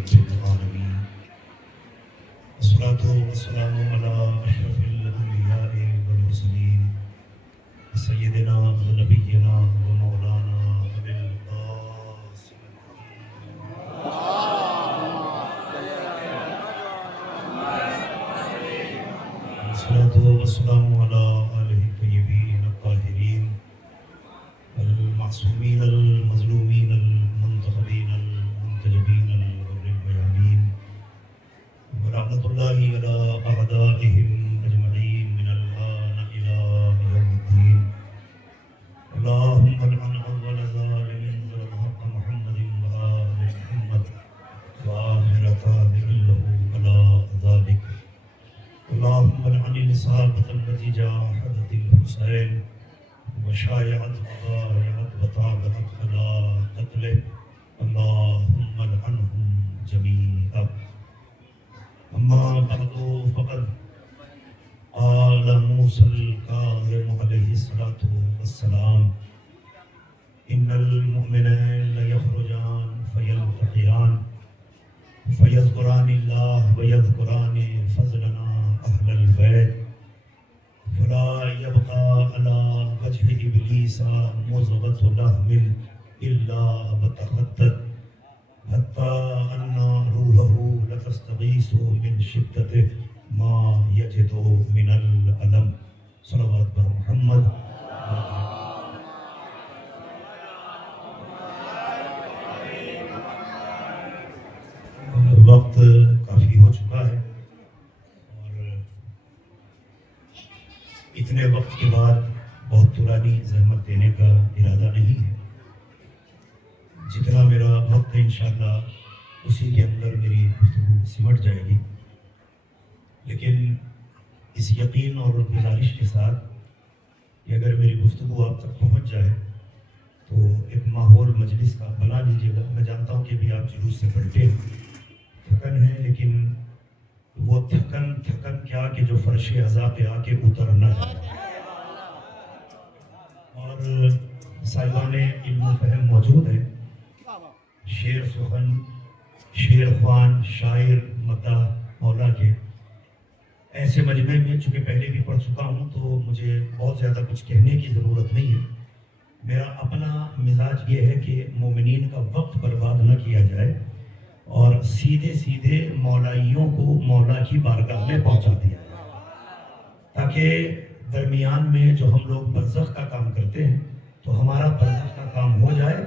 رب العالمين والصلاة والسلام على أشرف الأنبياء والمرسلين سيدنا ونبينا ومولانا أبي القاسم والصلاة والسلام على آله الطيبين الطاهرين المعصومين المظلومين المنتخبين المنتجبين الغر الميامين ورحمة الله على أعدائهم أجمعين من الآن إلى يوم الدين. اللهم لعن أول ظالم ظلم حق محمد وآل محمد وآخر تابع له على ذلك. اللهم لعن الإصابة التي جاهدت الحسين وشايعت وبايعت وطابعت على قتله. اللهم لعنهم جميعا. أما بعد فقد قال موسى الكاظم عليه الصلاة والسلام إن المؤمنين ليخرجان فيلتقيان فيذكران الله ويذكران فضلنا أهل البيت فلا يبقى على وجه إبليس مزغة لحم إلا وتخطت حتى أن روحه لتستغيث من شدته ما يجد من الألم. صلوات بر محمد. وقت کافی ہو چکا ہے اور اتنے وقت کے بعد بہت پرانی زحمت دینے کا ارادہ نہیں ہے. جتنا میرا وقت ہے انشاءاللہ اسی کے اندر میری گفتگو سمٹ جائے گی، لیکن اس یقین اور گزارش کے ساتھ کہ اگر میری گفتگو آپ تک پہنچ جائے تو ایک ماحول مجلس کا بنا لیجیے گا. میں جانتا ہوں کہ بھی آپ جلوس سے پلٹے تھکن ہے، لیکن وہ تھکن کیا کہ جو فرش عزا پہ آ کے اتر نہ جائے. اور صاحبان علم و فہم موجود ہیں، شعر سخن، شعر خوان، شاعر مداح مولا کے ایسے مجمع میں چونکہ پہلے بھی پڑھ چکا ہوں تو مجھے بہت زیادہ کچھ کہنے کی ضرورت نہیں ہے. میرا اپنا مزاج یہ ہے کہ مومنین کا وقت برباد نہ کیا جائے اور سیدھے مولائیوں کو مولا کی بارگاہ میں پہنچا دیا جائے، تاکہ درمیان میں جو ہم لوگ برزخ کا کام کرتے ہیں تو ہمارا برزخ کا کام ہو جائے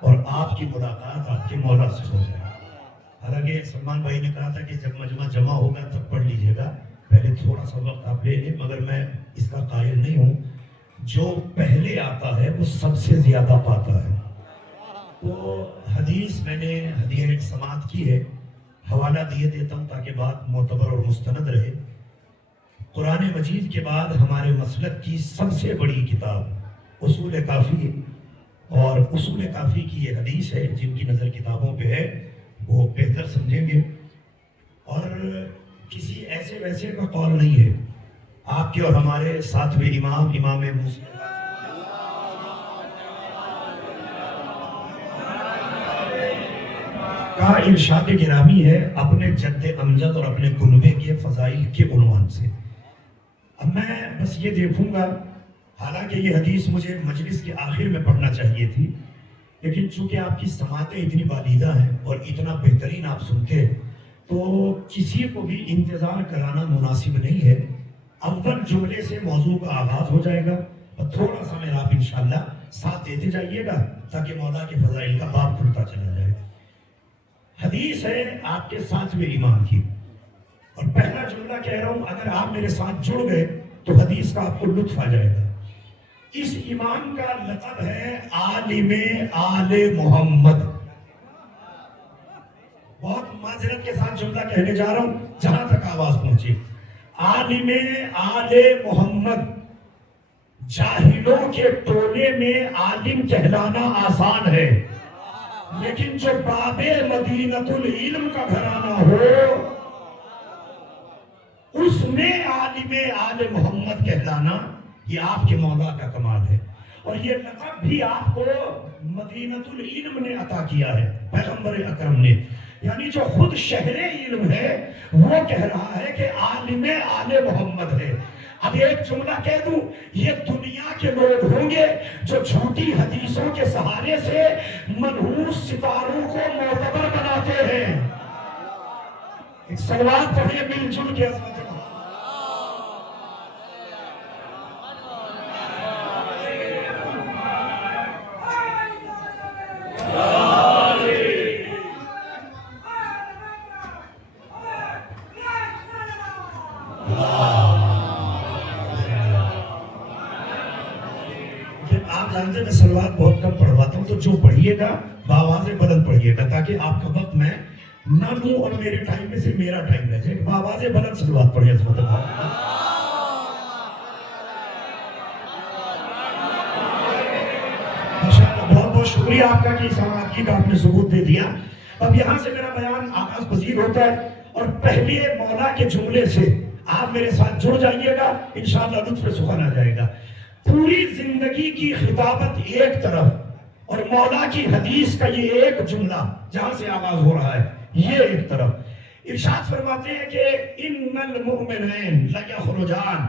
اور آپ کی ملاقات آپ کے مولا سے ہو جائے. حالانکہ سلمان بھائی نے کہا تھا کہ جب مجمع جمع ہوگا تب پڑھ لیجئے گا، پہلے تھوڑا سا وقت آپ لے لیں، مگر میں اس کا قائل نہیں ہوں. جو پہلے آتا ہے وہ سب سے زیادہ پاتا ہے. تو حدیث میں نے ہدیہ سماعت کی ہے، حوالہ دیے دیتا ہوں تاکہ بات معتبر اور مستند رہے. قرآن مجید کے بعد ہمارے مسلک کی سب سے بڑی کتاب اصول کافی ہے، اور اصول کافی کی یہ حدیث ہے. جن کی نظر کتابوں پہ ہے وہ بہتر سمجھیں گے، اور کسی ایسے ویسے کا قول نہیں ہے. آپ کے اور ہمارے ساتویں امام مسلم کا ارشاد گرامی ہے اپنے جد امجد اور اپنے گنبے کے فضائل کے عنوان سے. اب میں بس یہ دیکھوں گا، حالانکہ یہ حدیث مجھے مجلس کے آخر میں پڑھنا چاہیے تھی، لیکن چونکہ آپ کی سماعتیں اتنی بالیدہ ہیں اور اتنا بہترین آپ سنتے ہیں تو کسی کو بھی انتظار کرانا مناسب نہیں ہے. اول جملے سے موضوع کا آغاز ہو جائے گا اور تھوڑا سا میرا آپ انشاءاللہ ساتھ دیتے جائیے گا تاکہ مولا کے فضائل کا باب کھلتا چلا جائے. حدیث ہے آپ کے ساتویں امام کی، اور پہلا جملہ کہہ رہا ہوں، اگر آپ میرے ساتھ جڑ گئے تو حدیث کا آپ کو لطف آ جائے گا. اس امام کا لقب ہے عالم آل محمد. بہت معذرت کے ساتھ جملہ کہنے جا رہا ہوں جہاں تک آواز پہنچے. عالم آل محمد. جاہلوں کے ٹولے میں عالم کہلانا آسان ہے، لیکن جو باب مدینۃ العلم کا گھرانہ ہو اس میں عالم آل محمد کہلانا یہ آپ کے مولا کا کمال ہے. اور یہ لقب بھی آپ کو مدینۃ العلم نے عطا کیا ہے، پیغمبر اکرم نے، یعنی جو خود شہر علم ہے وہ کہہ رہا ہے کہ عالم آل محمد ہے۔ اب ایک جملہ کہہ دوں، یہ دنیا کے لوگ ہوں گے جو جھوٹی حدیثوں کے سہارے سے منحوس ستاروں کو معتبر بناتے ہیں۔ ایک صلوات پڑھیں مل جل کے عظمت۔ آپ جانتے ہیں میں سلوات بہت کم پڑھواتا ہوں، تو جو پڑھیے گا بآواز بلند پڑھیے گا تاکہ آپ کا وقت میں نہ لوں اور میرے ٹائم میں سے میرا ٹائم رہ جائے۔ بآواز بلند سلوات پڑھیے عظمت اللہ۔ ماشاءاللہ، بہت بہت شکریہ آپ کا کہ اس آمادگی کا آپ نے ثبوت دے دیا۔ اب یہاں سے میرا بیان آغاز پذیر ہوتا ہے اور پہلے مولا کے جملے سے آپ میرے ساتھ جڑ جائیے گا، انشاءاللہ لطف سخن آ جائے گا۔ پوری زندگی کی خطابت ایک طرف اور مولا کی حدیث کا یہ ایک جملہ جہاں سے آغاز ہو رہا ہے یہ ایک طرف۔ ارشاد فرماتے ہیں کہ ان المؤمنین لیخرجان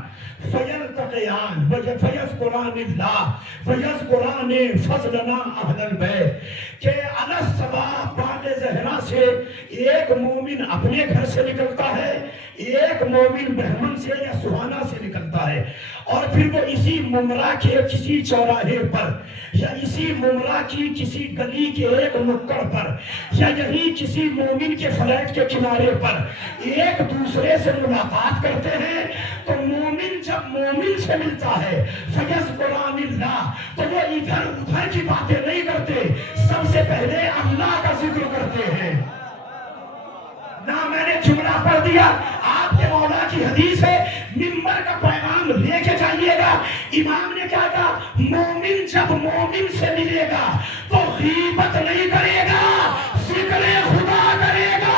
فیلتقیان فیذکران اللہ فیذکران فضلنا اہل البیت، کہ علی الصباح باغ زہرا سے ایک مومن اپنے گھر سے نکلتا ہے، ایک مومن بہمن سے یا سہانا سے نکلتا ہے، اور پھر وہ اسی ممرہ کے کسی چوراہے پر یا اسی ممرہ کی کسی گلی کے ایک نکڑ پر یا یہی کسی مومن کے فلیٹ کے کنارے پر ایک دوسرے سے ملاقات کرتے ہیں، تو مومن جب مومن سے ملتا ہے فیذکران اللہ، تو وہ ادھر ادھر کی باتیں نہیں کرتے، سب سے پہلے اللہ کا ذکر کرتے ہیں۔ نہ میں نے جملہ پڑھ دیا، آپ کے مولا کی حدیث ہے، منبر کا پیغام لے کے جائیے گا۔ امام نے کیا کہا؟ مومن جب مومن سے ملے گا تو غیبت نہیں کرے گا، ذکر خدا کرے گا۔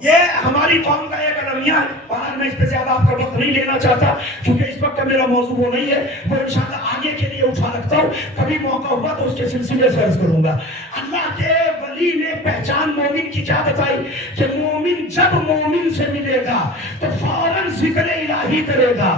یہ ہماری قوم کا ایک المیہ ہے، اور میں اس پہ زیادہ آپ کا وقت نہیں لینا چاہتا کیونکہ اس وقت کا میرا موضوع وہ نہیں ہے، وہ انشاءاللہ آگے کے لیے اٹھا رکھتا ہوں، کبھی موقع ہوا تو اس کے سلسلے سے عرض کروں گا۔ اللہ کے ولی نے پہچان مومن کی کیا بتائی کہ مومن جب مومن سے ملے گا تو فوراً ذکر الہی کرے گا،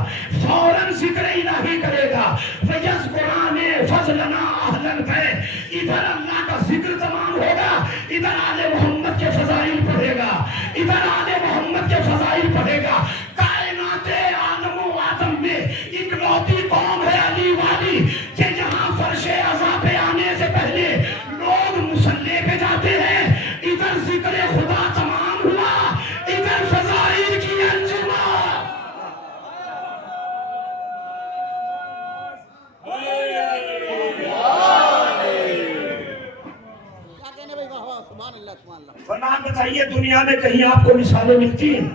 فوراً ذکر الہی کرے گا۔ فَيَذْكُرَانِ فَضْلَنَا أَهْلَ الْبَيْتِ، ادھر اللہ کا ذکر تمام ہوگا، ادھر آل محمد کے فضائل پڑھے گا، ادھر آل محمد کے فضائل پڑھے گا۔ کائنات عالم و آدم میں اکلوتی قوم ہے علی والی کہ جہاں فرش عزا پہ آنے سے پہلے لوگ مصلی پہ جاتے ہیں، ادھر ذکر خدا تمام ہوا، ادھر فضائل کی انجمن۔ ورنہ بتائیے دنیا میں کہیں آپ کو مثالیں ملتی ہیں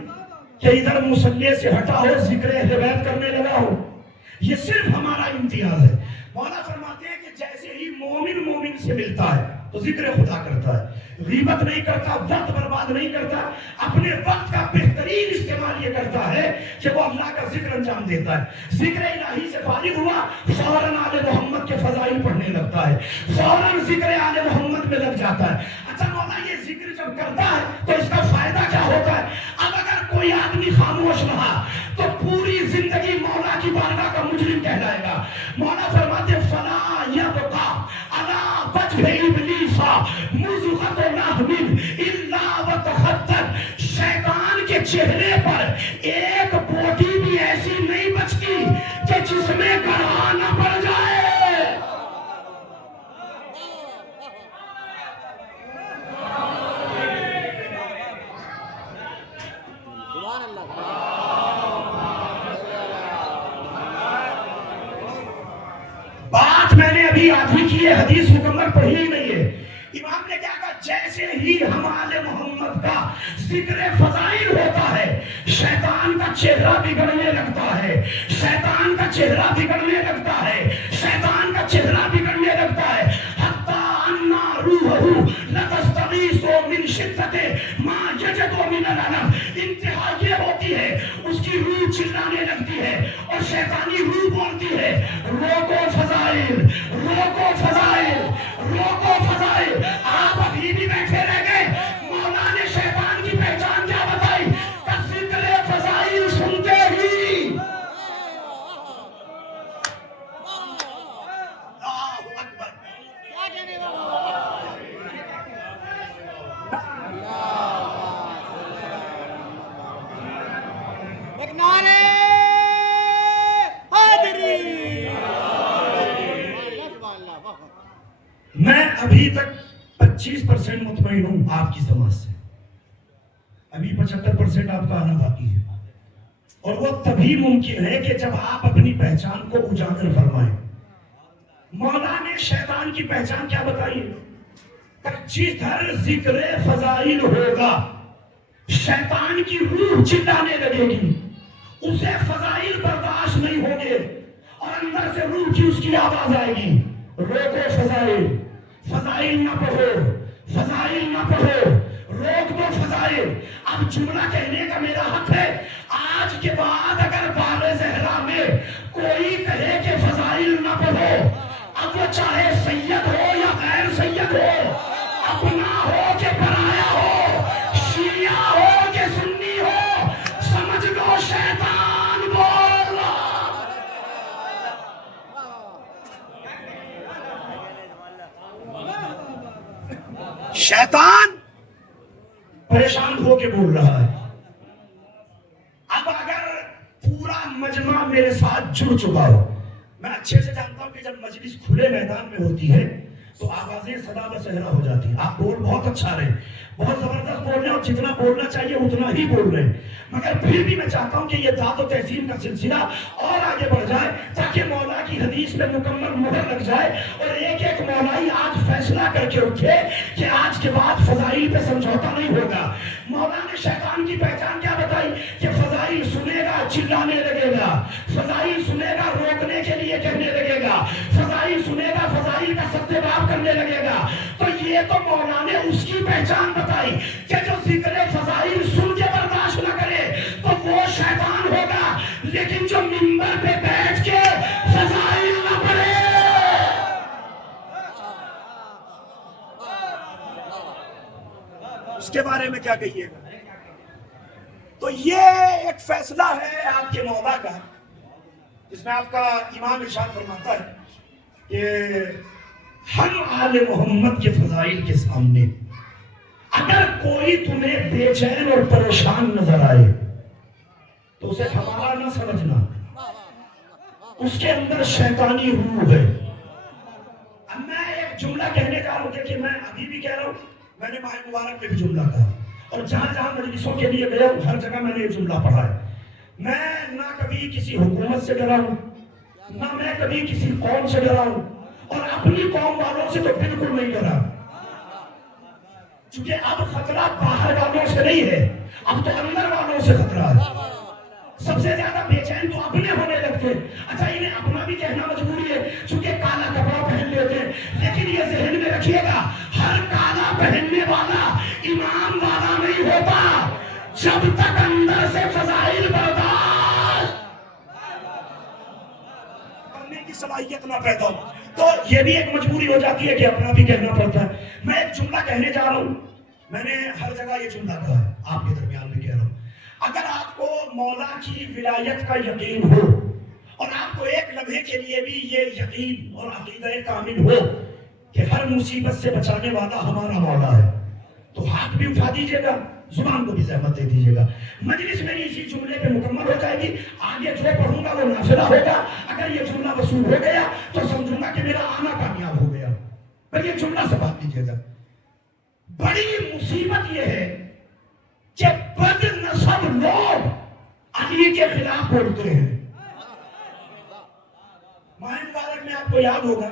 کہ ادھر مصلی سے ہٹا ہو ذکر اہل بیت کرنے لگا ہو؟ یہ صرف ہمارا امتیاز ہے۔ مولا فرماتے ہیں کہ جیسے ہی مومن مومن سے ملتا ہے تو ذکر خدا کرتا ہے، غیبت نہیں کرتا، وقت برباد نہیں کرتا، اپنے وقت کا بہترین استعمال یہ کرتا ہے کہ وہ اللہ کا ذکر انجام دیتا ہے۔ ذکر الہی سے فارغ ہوا، فوراً آل محمد کے فضائل پڑھنے لگتا ہے، فوراً ذکر آل محمد میں لگ جاتا ہے۔ اچھا مولا یہ ذکر جب کرتا ہے تو اس کا فائدہ کیا ہوتا ہے؟ اب اگر کوئی آدمی خاموش رہا تو پوری زندگی مولا کی بارگاہ کا مجرم کہلائے گا۔ مولا فرماتے فَلَا يَبْقَى عَلَى وَجْهِ إِبْلِيسَ مُضْغَةُ لَحْمٍ إِلَّا وَتَخَطَّتْ، شیطان کے چہرے پر ایک بوٹی بھی ایسی نہیں بچتی کہ جس میں گڑھا نہ پڑ جائے۔ بات میں نے ابھی آدھی کی ہے، حدیث مکمل پڑھی ہی نہیں ہے۔ امام نے کیا کہا؟ جیسے ہی ہم آل محمد کا ذکر فضائل ہوتا ہے شیطان کا چہرہ بگڑنے لگتا ہے، شیطان کا چہرہ بگڑنے لگتا ہے، شیطان کا چہرہ بگڑنے لگتا ہے۔ حتیٰ انا روحہ لتستغیث من شدۃ ما یجد من الالم، انتہا یہ ہوتی ہے اس کی روح چلانے شیطانی روح بولتی ہے روکو فضائل، روکو فضائل، روکو فضائل. آپ ابھی بھی بیٹھے رہ گئے. مولا نے شیطان کی پہچان کیا بتائی؟ ذکر فضائل سنتے ہی میں ابھی تک 25% مطمئن ہوں آپ کی سماج سے. ابھی 75% آپ کا آنا باقی ہے. اور وہ تبھی ممکن ہے کہ جب آپ اپنی پہچان کو اجاگر فرمائیں. مولا نے شیطان کی پہچان کیا بتائی؟ جدھر ذکر فضائل ہوگا شیطان کی روح چلانے لگے گی، اسے فضائل برداشت نہیں ہوں گے اور اندر سے روح کی اس کی آواز آئے گی روکو فضائل، فضائل نہ پڑھو، فضائل نہ پڑھو، روک دو فضائل. اب جملہ کہنے کا میرا حق ہے. آج کے بعد اگر بار زہرا میں کوئی کہے کہ فضائل نہ پڑھو، اب وہ چاہے سید ہو یا غیر سید ہو، اپنا ہو کہ پرایا ہو، شیعہ ہو کہ سنی ہو، سمجھ لو شیطان بول رہا. شیطان پریشان ہو کے بول رہا ہے. اب اگر پورا مجمع میرے ساتھ جڑ چکا ہو، میں اچھے سے جانتا ہوں کہ جب مجلس کھلے میدان میں ہوتی ہے تو آوازیں صدا و صحرا ہو جاتی ہیں. آپ بول بہت اچھا رہے، بہت زبردست بول رہے ہیں اور جتنا بولنا چاہیے اتنا ہی بول رہے ہیں. مگر پھر بھی میں چاہتا ہوں کہ یہ داد و تحسین کا سلسلہ اور آگے بڑھ جائے تاکہ مولا کی حدیث میں مکمل مہر لگ جائے اور ایک ایک مولائی آج فیصلہ کر کے اٹھے کہ آج کے بعد فضائل پہ سمجھوتا نہیں ہوگا. مولا نے شیطان کی پہچان کیا بتائی؟ کہ فضائل سنے گا چلانے لگے گا، فضائل سنے گا روکنے کے لیے کہنے لگے گا، فضائل سنے گا فضائل کا سدباب کرنے لگے گا. تو یہ تو مولا نے اس کی پہچان بتائی کہ جو ذکر فضائل سن کے برداشت نہ کرے تو وہ شیطان ہوگا، لیکن جو منبر پہ بیٹھ کے فضائل نہ پڑھے اس کے بارے میں کیا کہیے گا؟ تو یہ ایک فیصلہ ہے آپ کے مولا کا جس میں آپ کا امام ارشاد فرماتا ہے کہ ہم آل محمد کے فضائل کے سامنے اگر کوئی تمہیں بے چین اور پریشان نظر آئے تو اسے ہمارا نہ سمجھنا، اس کے اندر شیطانی روح ہے. اب میں ایک جملہ کہنے جا رہا ہوں کہ میں ابھی بھی کہہ رہا ہوں، میں نے ماہ مبارک میں بھی جملہ کہا اور جہاں جہاں مجلسوں کے لیے گیا ہوں ہر جگہ میں نے یہ جملہ پڑھا ہے. میں نہ کبھی کسی حکومت سے ڈرا ہوں، نہ میں کبھی کسی قوم سے ڈرا ہوں اور اپنی قوم والوں سے تو بالکل نہیں ڈرا، چونکہ اب خطرہ باہر والوں سے نہیں ہے، اب تو اندر والوں سے خطرہ ہے. سب سے زیادہ بے چین تو اپنے ہونے لگتے. اچھا انہیں اپنا بھی کہنا مجبوری ہے چونکہ کالا کپڑا پہن لیتے ہیں، لیکن یہ ذہن میں رکھیے گا ہر کالا پہننے والا ایمان والا نہیں ہوتا جب تک اندر سے فضائل برداشت کرنے کی صلاحیت نہ پیدا ہو. تو یہ بھی ایک مجبوری ہو جاتی ہے کہ اپنا بھی کہنا پڑتا ہے. میں ایک جملہ کہنے جا رہا ہوں، میں نے ہر جگہ یہ جملہ کہا ہے، آپ کے درمیان میں کہہ رہا ہوں. اگر آپ کو مولا کی ولایت کا یقین ہو اور آپ کو ایک لمحے کے لیے بھی یہ یقین اور عقیدہ کامل ہو کہ ہر مصیبت سے بچانے والا ہمارا مولا ہے تو ہاتھ بھی اٹھا دیجیے گا، زبان کو بھی زحمت دے دیجیے گا. مجلس میری اسی جملے پہ مکمل ہو جائے گی. آگے جو پڑھوں گا وہ نافلہ ہوگا. اگر یہ جملہ وصول ہو گیا تو سمجھوں گا کہ میرا آنا کامیاب ہو گیا. پر یہ جملہ سے بات لیجیے گا. بڑی مصیبت یہ ہے کہ بد نسب لوگ علی کے خلاف بولتے ہیں. ماہ مبارک میں آپ کو یاد ہوگا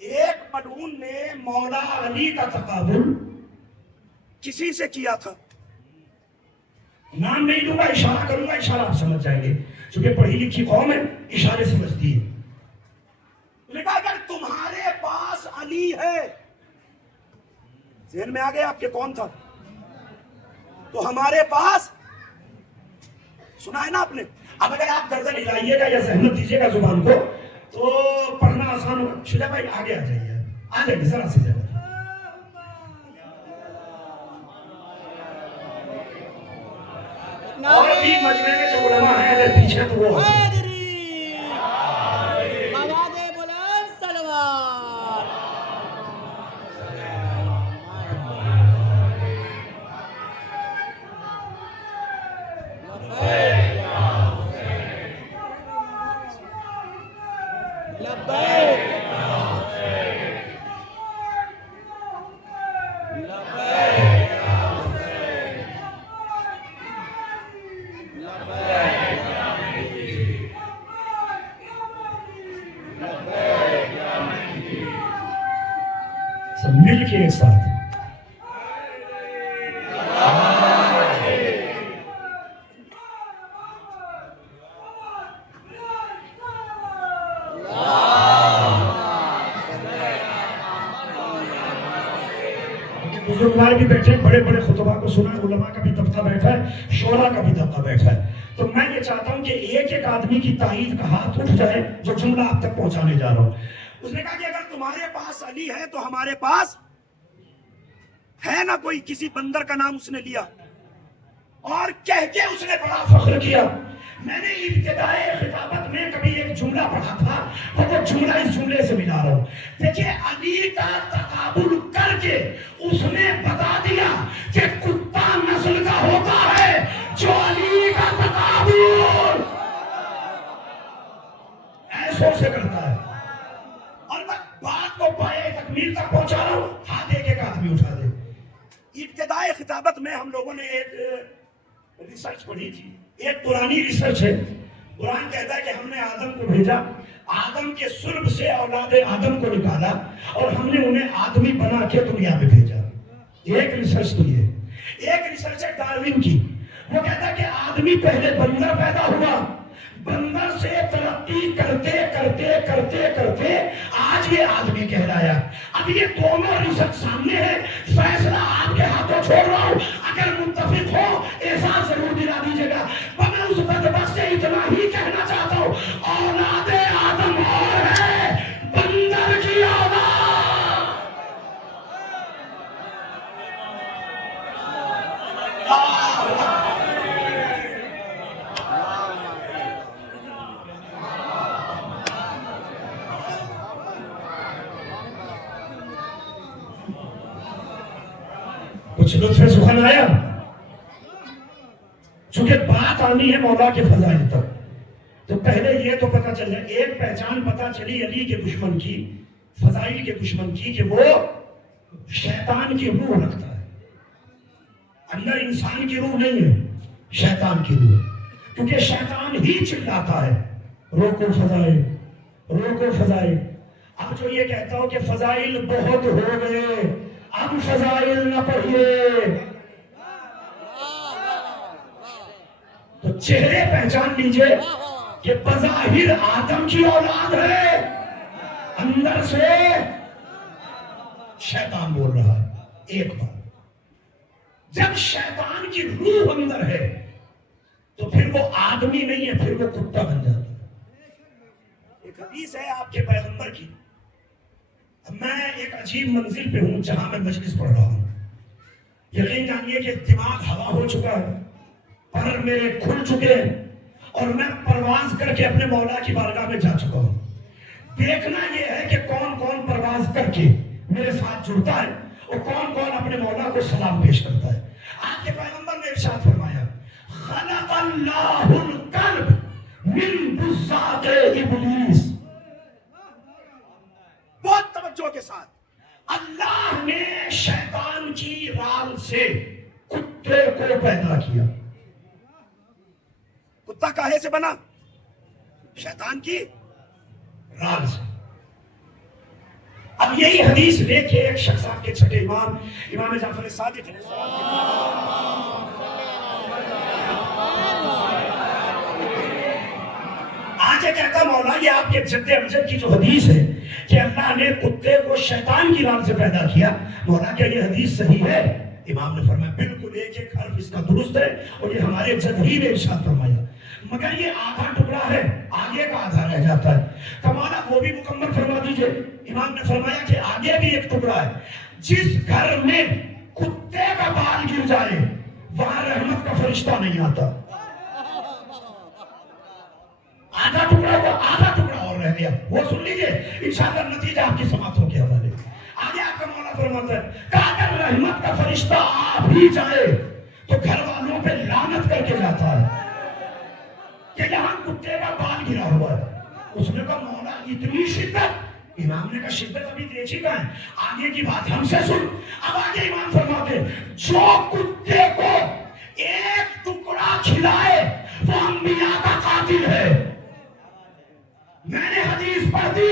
ایک ملعون نے مولا علی کا تقابل کسی سے کیا تھا. نام نہیں لوں گا، اشارہ کروں گا، اشارہ آپ سمجھ جائیں گے چونکہ پڑھی لکھی قوم ہے، اشارے سمجھتی ہے. نے کہا اگر تمہارے پاس علی ہے، ذہن میں آ گیا آپ کے کون تھا، تو ہمارے پاس، سنا ہے نا آپ نے، اب اگر آپ گردن ہلائیے گا یا زحمت دیجیے گا زبان کو تو پڑھنا آسان ہوگا. شجاع بھائی آگے آ جائیے, آ جائیے ذرا سی زحمت. اور بھی مجمع میں جو علماء ہیں اگر پیچھے تو وہ سب مل کے ایک ساتھ. بزرگوار بھی بیٹھے, بڑے بڑے خطبہ کو سنا, علماء کا بھی طبقہ بیٹھا ہے, شعراء کا بھی طبقہ بیٹھا ہے. تو میں یہ چاہتا ہوں کہ ایک ایک آدمی کی تائید کا ہاتھ اٹھ جائے جو جملہ آپ تک پہنچانے جا رہا ہوں. اس نے کہا کہ اگر تمہارے پاس علی ہے تو ہمارے پاس ہے نا کوئی. کسی بندر کا نام اس نے لیا اور کہہ کے اس نے بڑا فخر کیا. میں نے ابتدائے خطابت میں کبھی ایک جملہ پڑھا تھا, تو وہ جملہ اس جملے سے ملا رہا ہوں. دیکھیں, علی کا تقابل کر کے اس نے بتا دیا کہ کتا نسل کا ہوتا ہے جو علی کا تقابل ایسوں سے کرتا ہے. اور میں بات کو پائے تکمیل تک پہنچا رہا ہوں, ہاتھ ایک ایک آدمی اٹھا دے. ابتدائے خطابت میں ہم لوگوں نے ایک ریسرچ پڑھی تھی, ایک پرانی ریسرچ ہے. قرآن کہتا ہے کہ ہم نے آدم کو بھیجا, آدم کے سلب سے اولاد آدم کو نکالا اور ہم نے انہیں آدمی بنا کے دنیا میں بھیجا. ایک ریسرچ تو یہ. ایک ریسرچ ہے ڈارون کی, وہ کہتا ہے کہ آدمی پہلے بندر پیدا ہوا, بندر سے ترقی کرتے کرتے کرتے کرتے آج یہ آدمی کہلایا. اب یہ دونوں ریسرچ سامنے ہے, فیصلہ آپ کے ہاتھوں چھوڑ رہا ہوں. اگر متفق ہو احساس ضرور دلا دیجیے گا. میں اس بدبخت سے اتنا ہی کہنا چاہتا ہوں, اولاد آدم اور ہے بندر کی اولاد. کچھ لطف سخن آیا, چونکہ بات آنی ہے مولا کے فضائل تک, تو پہلے یہ تو پتہ چل جائے, ایک پہچان پتہ چلی علی کے دشمن کی, فضائل کے دشمن کی, کہ وہ شیطان کی روح رکھتا ہے. اندر انسان کی روح نہیں ہے, شیطان کی روح, کیونکہ شیطان ہی چلاتا ہے روکو فضائل, روکو فضائل. اب جو یہ کہتا ہو کہ فضائل بہت ہو گئے, اب فضائل نہ پڑھیے, تو چہرے پہچان لیجئے کہ بظاہر آدم کی اولاد ہے, اندر سے شیطان بول رہا ہے. ایک بات, جب شیطان کی روح اندر ہے تو پھر وہ آدمی نہیں ہے, پھر وہ کتا بن جاتا ہے. ایک حدیث ہے آپ کے پیغمبر کی. میں ایک عجیب منزل پہ ہوں جہاں میں مجلس پڑھ رہا ہوں. یقین جانیے کہ دماغ ہوا ہو چکا ہے, پر میرے کھل چکے ہیں, اور میں پرواز کر کے اپنے مولا کی بارگاہ میں جا چکا ہوں. دیکھنا یہ ہے کہ کون کون پرواز کر کے میرے ساتھ جڑتا ہے اور کون کون اپنے مولا کو سلام پیش کرتا ہے. آپ کے پیغمبر نے ارشاد فرمایا, خلق اللہ القلب من بساط ابلیس. بہت توجہ کے ساتھ, اللہ نے شیطان کی رال سے کتے کو پیدا کیا. کتا کاہے سے بنا؟ شیطان کی رال سے. اب یہی حدیث لے کے ایک شخص آپ کے چھٹے امام, امام جعفر صادق علیہ السلام, آج یہ کہتا مولا یہ آپ کے جد امجد کی جو حدیث ہے کہ اللہ نے کتے کو شیطان کی رال سے پیدا کیا, مولا کیا یہ حدیث صحیح ہے؟ امام نے فرمایا بالکل ایک ایک حرف اس کا درست ہے, اور یہ ہمارے جد ہی نے ارشاد فرمایا. مگر یہ آدھا ٹکڑا ہے، آگے کا آدھا رہ جاتا ہے۔ تو مولا وہ بھی مکمل فرما دیجئے۔ امام نے فرمایا کہ آگے بھی ایک ٹکڑا ہے، جس گھر میں کتے کا بال گر جائے وہاں رحمت کا فرشتہ نہیں آتا۔ آدھا ٹکڑا ہوا، آدھا ٹکڑا اور رہ گیا، وہ سن لیجئے انشاءاللہ نتیجہ آپ کی سماعتوں کے حوالے۔ آگے آپ کا مولا فرماتا ہے کہ اگر رحمت کا فرشتہ آ بھی جائے تو گھر والوں پہ لعنت کر کے جاتا ہے کہ یہاں کتے کا بال گرا ہوا ہے۔ اس نے کہا مولا اتنی شدت؟ امام نے کہا شدت ابھی دیکھی کہاں ہے، آگے کی بات ہم سے سن۔ اب آگے امام فرماتے جو کتے کو ایک ٹکڑا کھلائے وہ انبیاء کا قاتل ہے۔ میں نے حدیث پڑھ دی،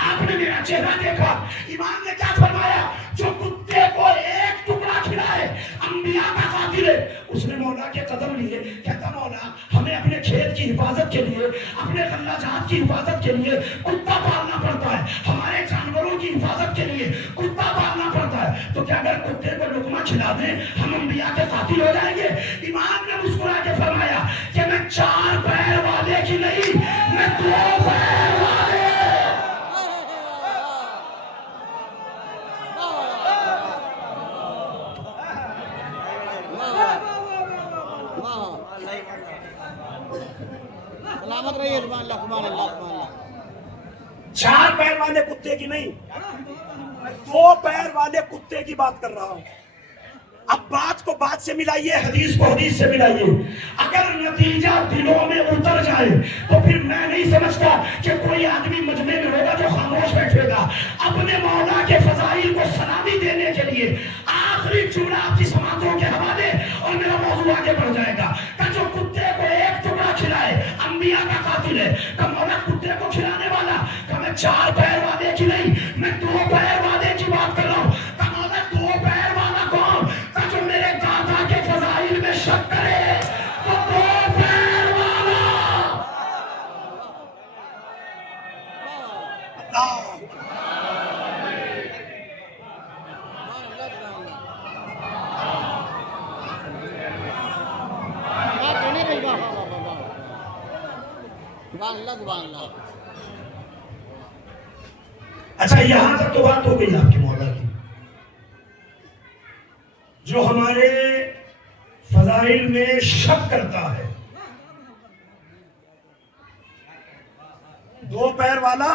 آپ نے میرا چہرہ دیکھا، امام نے کیا فرمایا؟ جو کتے کو ایک ٹکڑا کھلائے انبیاء کا قاتل ہے۔ اس نے مولا کے قدم لیے، کہتا مولا ہمیں اپنے کھیت کی حفاظت کے لیے، اپنے غلہ جات کی حفاظت کے لیے کتا پالنا پڑتا ہے، ہمارے جانوروں کی حفاظت کے لیے کتا پالنا پڑتا ہے، تو کیا اگر کتے کو لقمہ کھلا دیں ہم انبیاء کے قاتل ہو جائیں گے؟ امام نے مسکرا کے فرمایا کہ میں 4 پیر والے کی نہیں، میں 2 پیر والے۔ سلامت رہیے، سبحان اللہ سبحان اللہ سبحان اللہ۔ 4 پیر والے کتے کی نہیں، میں 2 پیر والے کتے کی بات کر رہا ہوں۔ اب بات کو بات سے ملائیے، حدیث کو حدیث سے ملائیے۔ اگر نتیجہ دلوں میں اتر جائے تو پھر میں نہیں سمجھتا کہ کوئی آدمی مجمع میں ہوگا جو خاموش بیٹھے گا۔ اپنے مولا کے فضائل کو سلامی دینے کے لیے آخری جملہ آپ کی سماعتوں کے حوالے اور میرا موضوع آگے بڑھ جائے گا کہ جو کتے کو ایک ٹکڑا کھلائے انبیاء کا قاتل ہے۔ کہ مولا کتے کو کھلانے والا، کہ میں 4 پیر والے کی نہیں، میں 2 پیر والے کی بات کر رہا ہوں۔ کہ مولا 2 پیر والا کون؟ کہ جو میرے دادا کے فضائل میں شک کرے تو 2 پیر والا۔ اچھا یہاں تک تو بات ہو گئی آپ کی مولا کی، جو ہمارے فضائل میں شک کرتا ہے۔ 2 پیر والا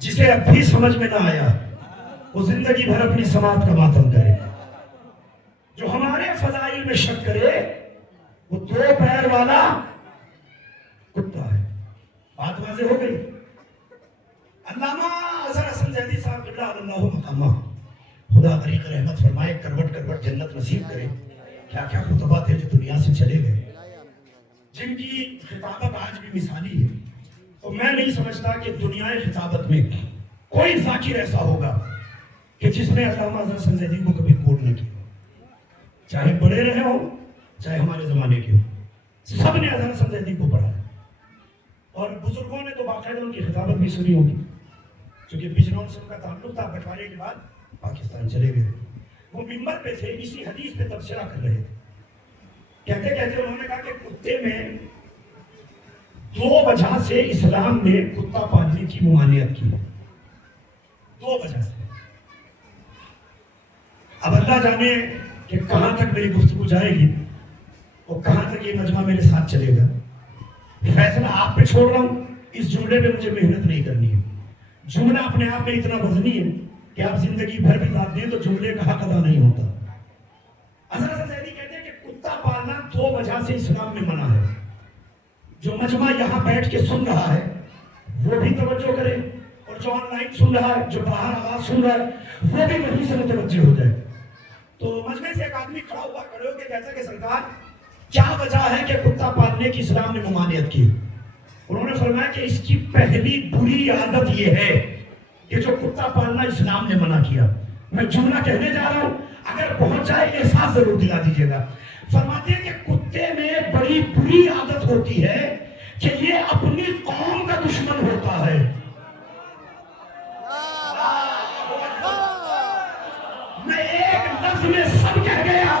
جسے اب بھی سمجھ میں نہ آیا وہ زندگی بھر اپنی سماعت کا ماتم کرے۔ جو ہمارے فضائل میں شک کرے وہ 2 پیر والا کتا ہے۔ بات واضح ہو گئی۔ علامہ اظہر حسن زیدی صاحب اللہ مقامہ، خدا طریق رحمت فرمائے، کروٹ کروٹ جنت نصیب کرے۔ کیا کیا خطبات ہیں جو دنیا سے چلے گئے، جن کی خطابت آج بھی مثالی ہے۔ تو میں نہیں سمجھتا کہ دنیا خطابت میں کوئی ذاکر ایسا ہوگا کہ جس نے علامہ اظہر حسن زیدی کو کبھی کوٹ نہ کیا، چاہے بڑے رہے ہوں چاہے ہمارے زمانے کے ہوں، سب نے اظہر حسن زیدی کو پڑھا ہے۔ اور بزرگوں نے تو باقاعدہ ان کی خطابت بھی سنی ہوگی، کیونکہ بجنور سے ان کا تعلق تھا، بٹوارے کے بعد پاکستان چلے گئے۔ وہ ممبر پہ تھے، اسی حدیث پہ تبصرہ کر رہے تھے، کہتے کہتے انہوں نے کہا کہ کتے میں 2 وجہ سے اسلام نے کتا پالنے کی ممانعت کی، 2 وجہ سے۔ اب اللہ جانے کہ کہاں تک میری گفتگو جائے گی اور کہاں تک یہ مجمع میرے ساتھ چلے گا۔ فیصلہ آپ پہ چھوڑ رہا ہوں، اس جملے پہ مجھے محنت نہیں کرنی ہے۔ جملہ اپنے آپ میں اتنا وزنی ہے کہ آپ زندگی بھر بھی داد دیں تو جملے کا حق ادا نہیں ہوتا۔ اظہر حسن زیدی کہتے ہیں کہ کتا پالنا 2 وجہ سے اسلام میں منع ہے۔ جو مجمع یہاں بیٹھ کے سن رہا ہے وہ بھی توجہ کرے، اور جو آن لائن سن رہا ہے، جو باہر آواز سن رہا ہے، وہ بھی وہیں سے متوجہ ہو جائے۔ تو مجمع سے ایک آدمی کھڑا ہوا، کھڑے ہو کے کہتا کہ سرکار کیا وجہ ہے کہ کتا پالنے کی اسلام نے ممانعت کی؟ انہوں نے فرمایا کہ اس کی پہلی بری عادت یہ ہے کہ جو کتا پالنا اسلام نے منع کیا۔ میں جملہ کہنے جا رہا ہوں، اگر پہنچ جائے احساس ضرور دلا دیجیے گا۔ فرماتے ہیں کہ کتے میں بڑی بری عادت ہوتی ہے کہ یہ اپنی قوم کا دشمن ہوتا ہے۔ میں ایک لفظ میں سب کہہ گیا۔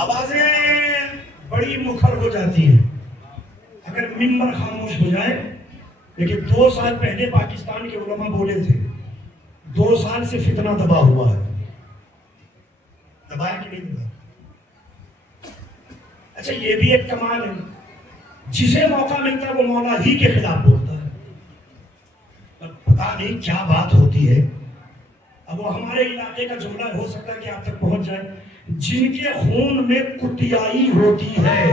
آوازیں بڑی مکھر ہو جاتی ہیں اگر منبر خاموش ہو جائے. لیکن 2 سال پہلے پاکستان کے علماء بولے تھے, 2 سال سے فتنہ دبا ہوا ہے. دبایا کہ نہیں دبایا؟ اچھا یہ بھی ایک کمال ہے, جسے موقع ملتا ہے وہ مولا ہی کے خلاف بولتا ہے. پتا نہیں کیا بات ہوتی ہے. اب وہ ہمارے علاقے کا جملہ ہو سکتا ہے کہ آپ تک پہنچ جائے, جن کے خون میں کٹیائی ہوتی ہے.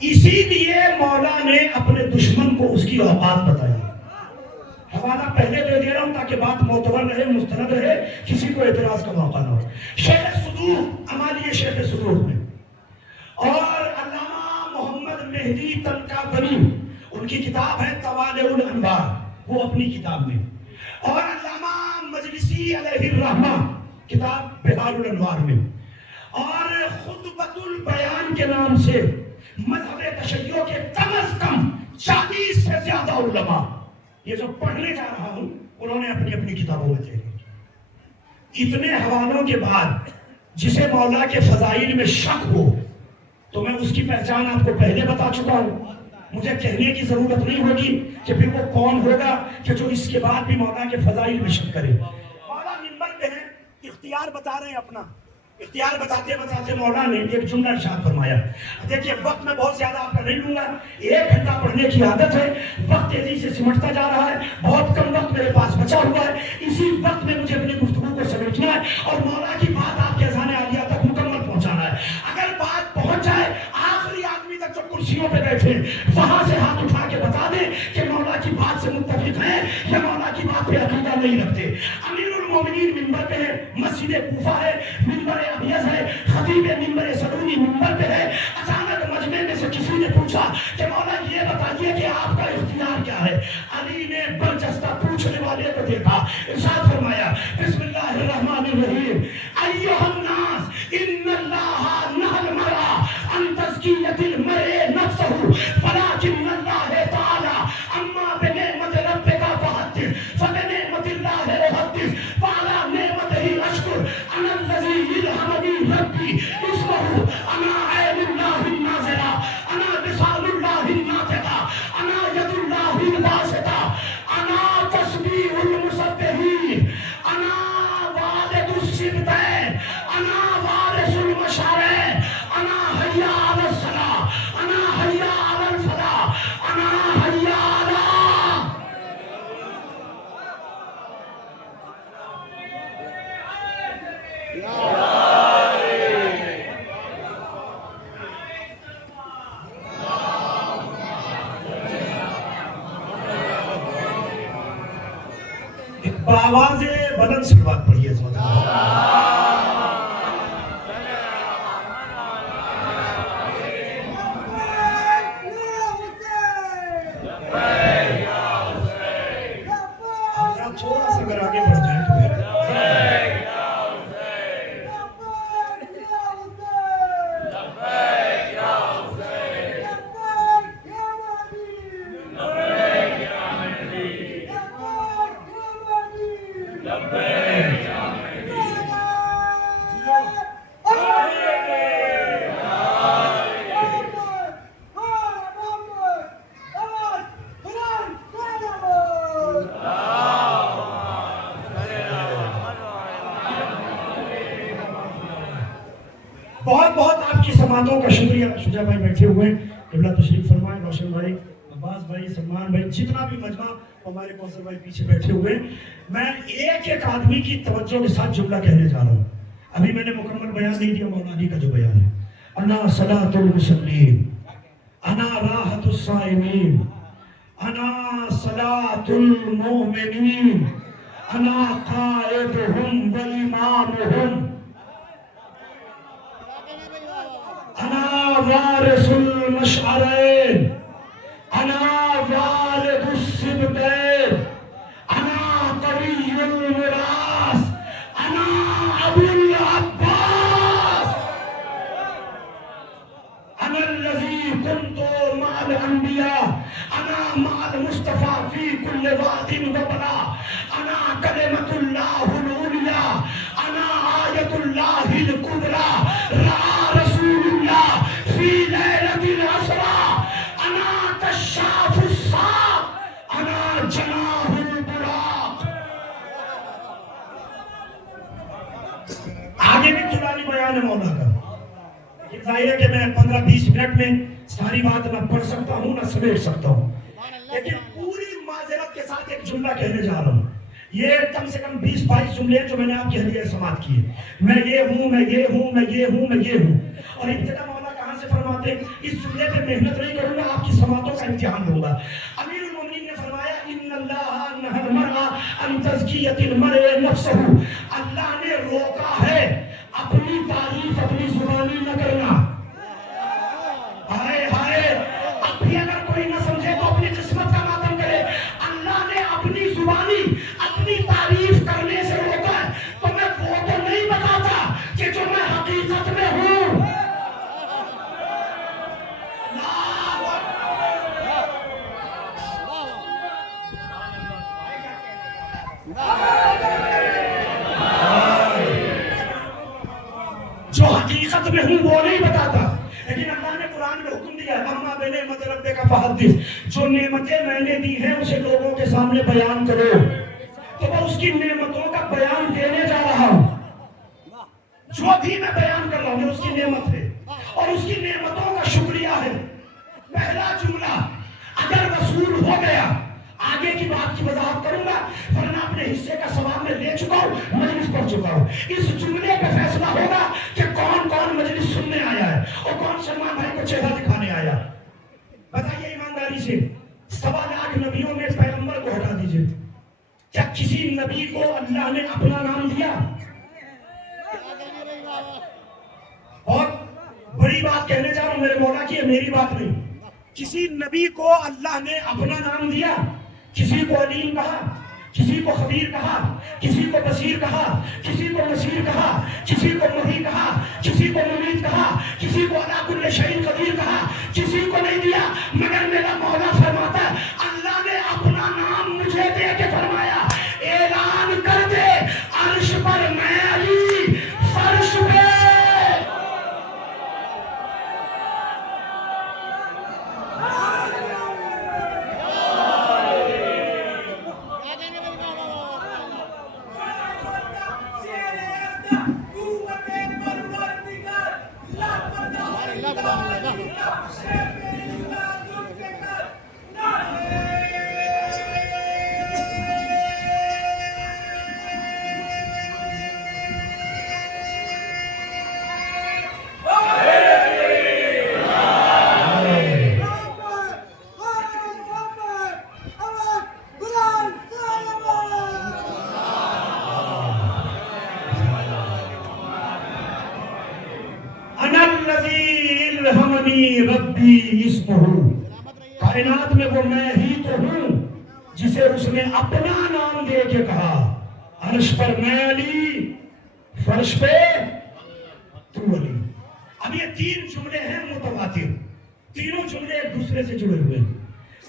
اسی لیے مولا نے اپنے دشمن کو اس کی اوقات بتائی. حوالہ پہلے دے دے رہا ہوں تاکہ بات معتبر رہے, مستند رہے, کسی کو اعتراض کا موقع نہ ہو. شیخ صدوق, ہماری شیخ صدوق میں, اور علامہ محمد مہدی طنطاوی, ان کی کتاب ہے طوالع الانوار, وہ اپنی کتاب میں, اور علامہ مجلسی علیہ الرحمہ کتاب بحار الانوار میں, اور خطبۃ البیان کے نام سے مذہب تشیع کے کم از کم 40 سے زیادہ علماء, یہ جو پڑھنے جا رہا ہوں, انہوں نے اپنی اپنی کتابوں میں تحریر کی. اتنے حوالوں کے بعد جسے مولا کے فضائل میں شک ہو تو میں اس کی پہچان آپ کو پہلے بتا چکا ہوں, مجھے کہنے کی ضرورت نہیں ہوگی کہ پھر وہ کون ہوگا کہ جو اس کے بعد بھی مولا کے فضائل میں شک کرے. مولا منبر پہ ہیں, اختیار بتا رہے ہیں اپنا. اختیار بتاتے بتاتے مولا نے ایک جملہ ارشاد فرمایا. دیکھیے وقت میں بہت زیادہ آپ کا نہیں لوں گا, 1 گھنٹہ پڑھنے کی عادت ہے, وقت تیزی سے سمٹتا جا رہا ہے, بہت کم وقت میرے پاس بچا ہوا ہے, اسی وقت میں مجھے اپنی گفتگو کو سمیٹنا ہے اور مولا کی بات آپ کے اذہان عالیہ تک مکمل پہنچانا ہے. اگر بات پہنچ جائے آخری آدمی تک جو کرسیوں پہ بیٹھے, وہاں سے ہاتھ اٹھا کے بتا دیں کہ مولا کی بات سے متفق ہیں یا مولا کی بات پہ عقیدہ نہیں رکھتے. امیر المومنین منبر پہ ہے, مسجد کوفہ ہے, منبر ابیض ہے, خطیب منبر سلونی منبر پہ ہے. اچانک مجمع میں سے کسی نے پوچھا کہ مولا یہ بتائیے کہ آپ کا اختیار کیا ہے. علی نے برجستہ پوچھنے والے کو دیکھا, ارشاد فرمایا بسم اللہ الرحمن الرحیم, ایھا الناس ان اللہ نہى المرء عن تزکیۃ المرء نفسہ ولکن اللہ تعالی اما بنعمت ربک فحدث فبنعمت اللہ حدث وعلی نعمتہ اشکر انا الذی یلہمنی ربی اسمہ انا عین اللہ الناظرہ انا لسان اللہ الناطقہ انا ید اللہ الباسطہ انا تسبیح المسبحین انا والد السبتین انا وارث المشارع انا حی علی الصلاۃ انا حی علی الفلاح انا حی علی. آواز بلند سے بات پڑھی ہے. تھوڑا سا اگر آگے بڑھ جائیں تو بہت بہت آپ کی سماعتوں کا شکریہ. شجاع بھائی بیٹھے ہوئے ہیں, قبلہ تشریف فرمائیں, روشن بھائی, عباس بھائی, سلمان بھائی, جتنا بھی مجمع, ہمارے کوثر بھائی پیچھے بیٹھے ہوئے ہیں. میں ایک ایک آدمی کی توجہ کے ساتھ جملہ کہنے جا رہا ہوں. ابھی میں نے مکمل بیان نہیں دیا مولا علی کا جو بیان ہے. انا صلاۃ المصلین, انا راحت الصائمین, انا صلاۃ المؤمنین, انا قائدہم والامامہم, انا وارث المشعرین, انا والد السبتین, انا قوی المراث, انا ابو العباس, انا الذی کنت مع الانبیاء, انا مع المصطفى في كل واد وبلا انا کلمۃ اللہ العلیٰ انا آیۃ اللہ الکبریٰ رأى رسول اللہ فی لیلۃ الاسریٰ انا کشاف الساق انا جناح البراق. آگے بھی طولانی بیان ہے مولا کا، ظاہر ہے کہ میں 15-20 منٹ میں ساری بات نہ پڑھ سکتا ہوں نہ سمیٹ سکتا ہوں، لیکن پوری معذرت کے ساتھ ایک جملہ کہنے جا رہا ہوں. یہ کم سے کم 20-22 جملے ہیں جو میں نے آپ کی ہدیہ سماعت کی ہے. میں یہ ہوں، میں یہ ہوں، میں یہ ہوں، میں یہ ہوں. اور ابتدا مولا کہاں سے فرماتے ہیں؟ اس جملے پہ محنت نہیں کروں گا، آپ کی سماعتوں کا امتحان لوں گا. امیر المومنین نے فرمایا ان اللہ نہى المرء عن تزکیۃ المرء نفسہ، اللہ نے روکا ہے اپنی تعریف اپنی زبانی نہ کرنا. ہائے ہائے، اب بھی اگر کوئی نہ سمجھے تو اپنی قسمت کا ماتم کرے. اللہ نے اپنی زبانی اپنی تعریف کرنے سے روکا ہے. تو میں وہ تو نہیں بتاتا کہ جو میں حقیقت میں ہوں. جو حقیقت میں ہوں وہ نہیں بتاتا، لیکن اللہ نے قرآن میں حکم دیا ہے اما بنعمت ربک فحدث، جو نعمتیں میں نے دی ہیں اسے لوگوں کے سامنے بیان کرو. تو میں اس کی نعمتوں کا بیان دینے جا رہا ہوں. جو بھی میں بیان کر رہا ہوں اس کی نعمت ہے اور اس کی نعمتوں کا شکریہ ہے. پہلا جملہ اگر وصول ہو گیا آگے کی بات کی وضاحت کروں گا، ورنہ اپنے حصے کا ثواب میں لے چکا ہوں، مجلس پڑھ چکا ہوں. اس جملے پہ فیصلہ ہوگا کہ کون کون مجلس سننے آیا ہے اور کون سلمان بھائی کو چہرہ دکھانے آیا. بتائیے ایمانداری سے، 1.25 لاکھ نبیوں میں پیغمبر کو ہٹا دیجئے، کیا کسی نبی کو اللہ نے اپنا نام دیا؟ اور بڑی بات کہنے جا رہا ہوں میرے مولا کی، ہے میری بات نہیں. کسی نبی کو اللہ نے اپنا نام دیا؟ کسی کو علیم کہا، کسی کو خبیر کہا، کسی کو بصیر کہا، کسی کو نصیر کہا، کسی کو مہی کہا، کسی کو ممید کہا، کسی کو علی کل شیء قدیر کہا، کسی کو نہیں دیا. مگر میرا مولا فرماتا ہے اللہ نے اپنا نام مجھے دے کے فرمایا اعلان کر دے عرش پر میں علی فرش پہ. ربی اسمہ، کائنات میں وہ میں ہی تو ہوں جسے اس نے اپنا نام دے کے کہا عرش پر میں علی فرش پہ تو علی. اب یہ 3 جملے ہیں متواتر، تینوں جملے ایک دوسرے سے جڑے ہوئے ہیں.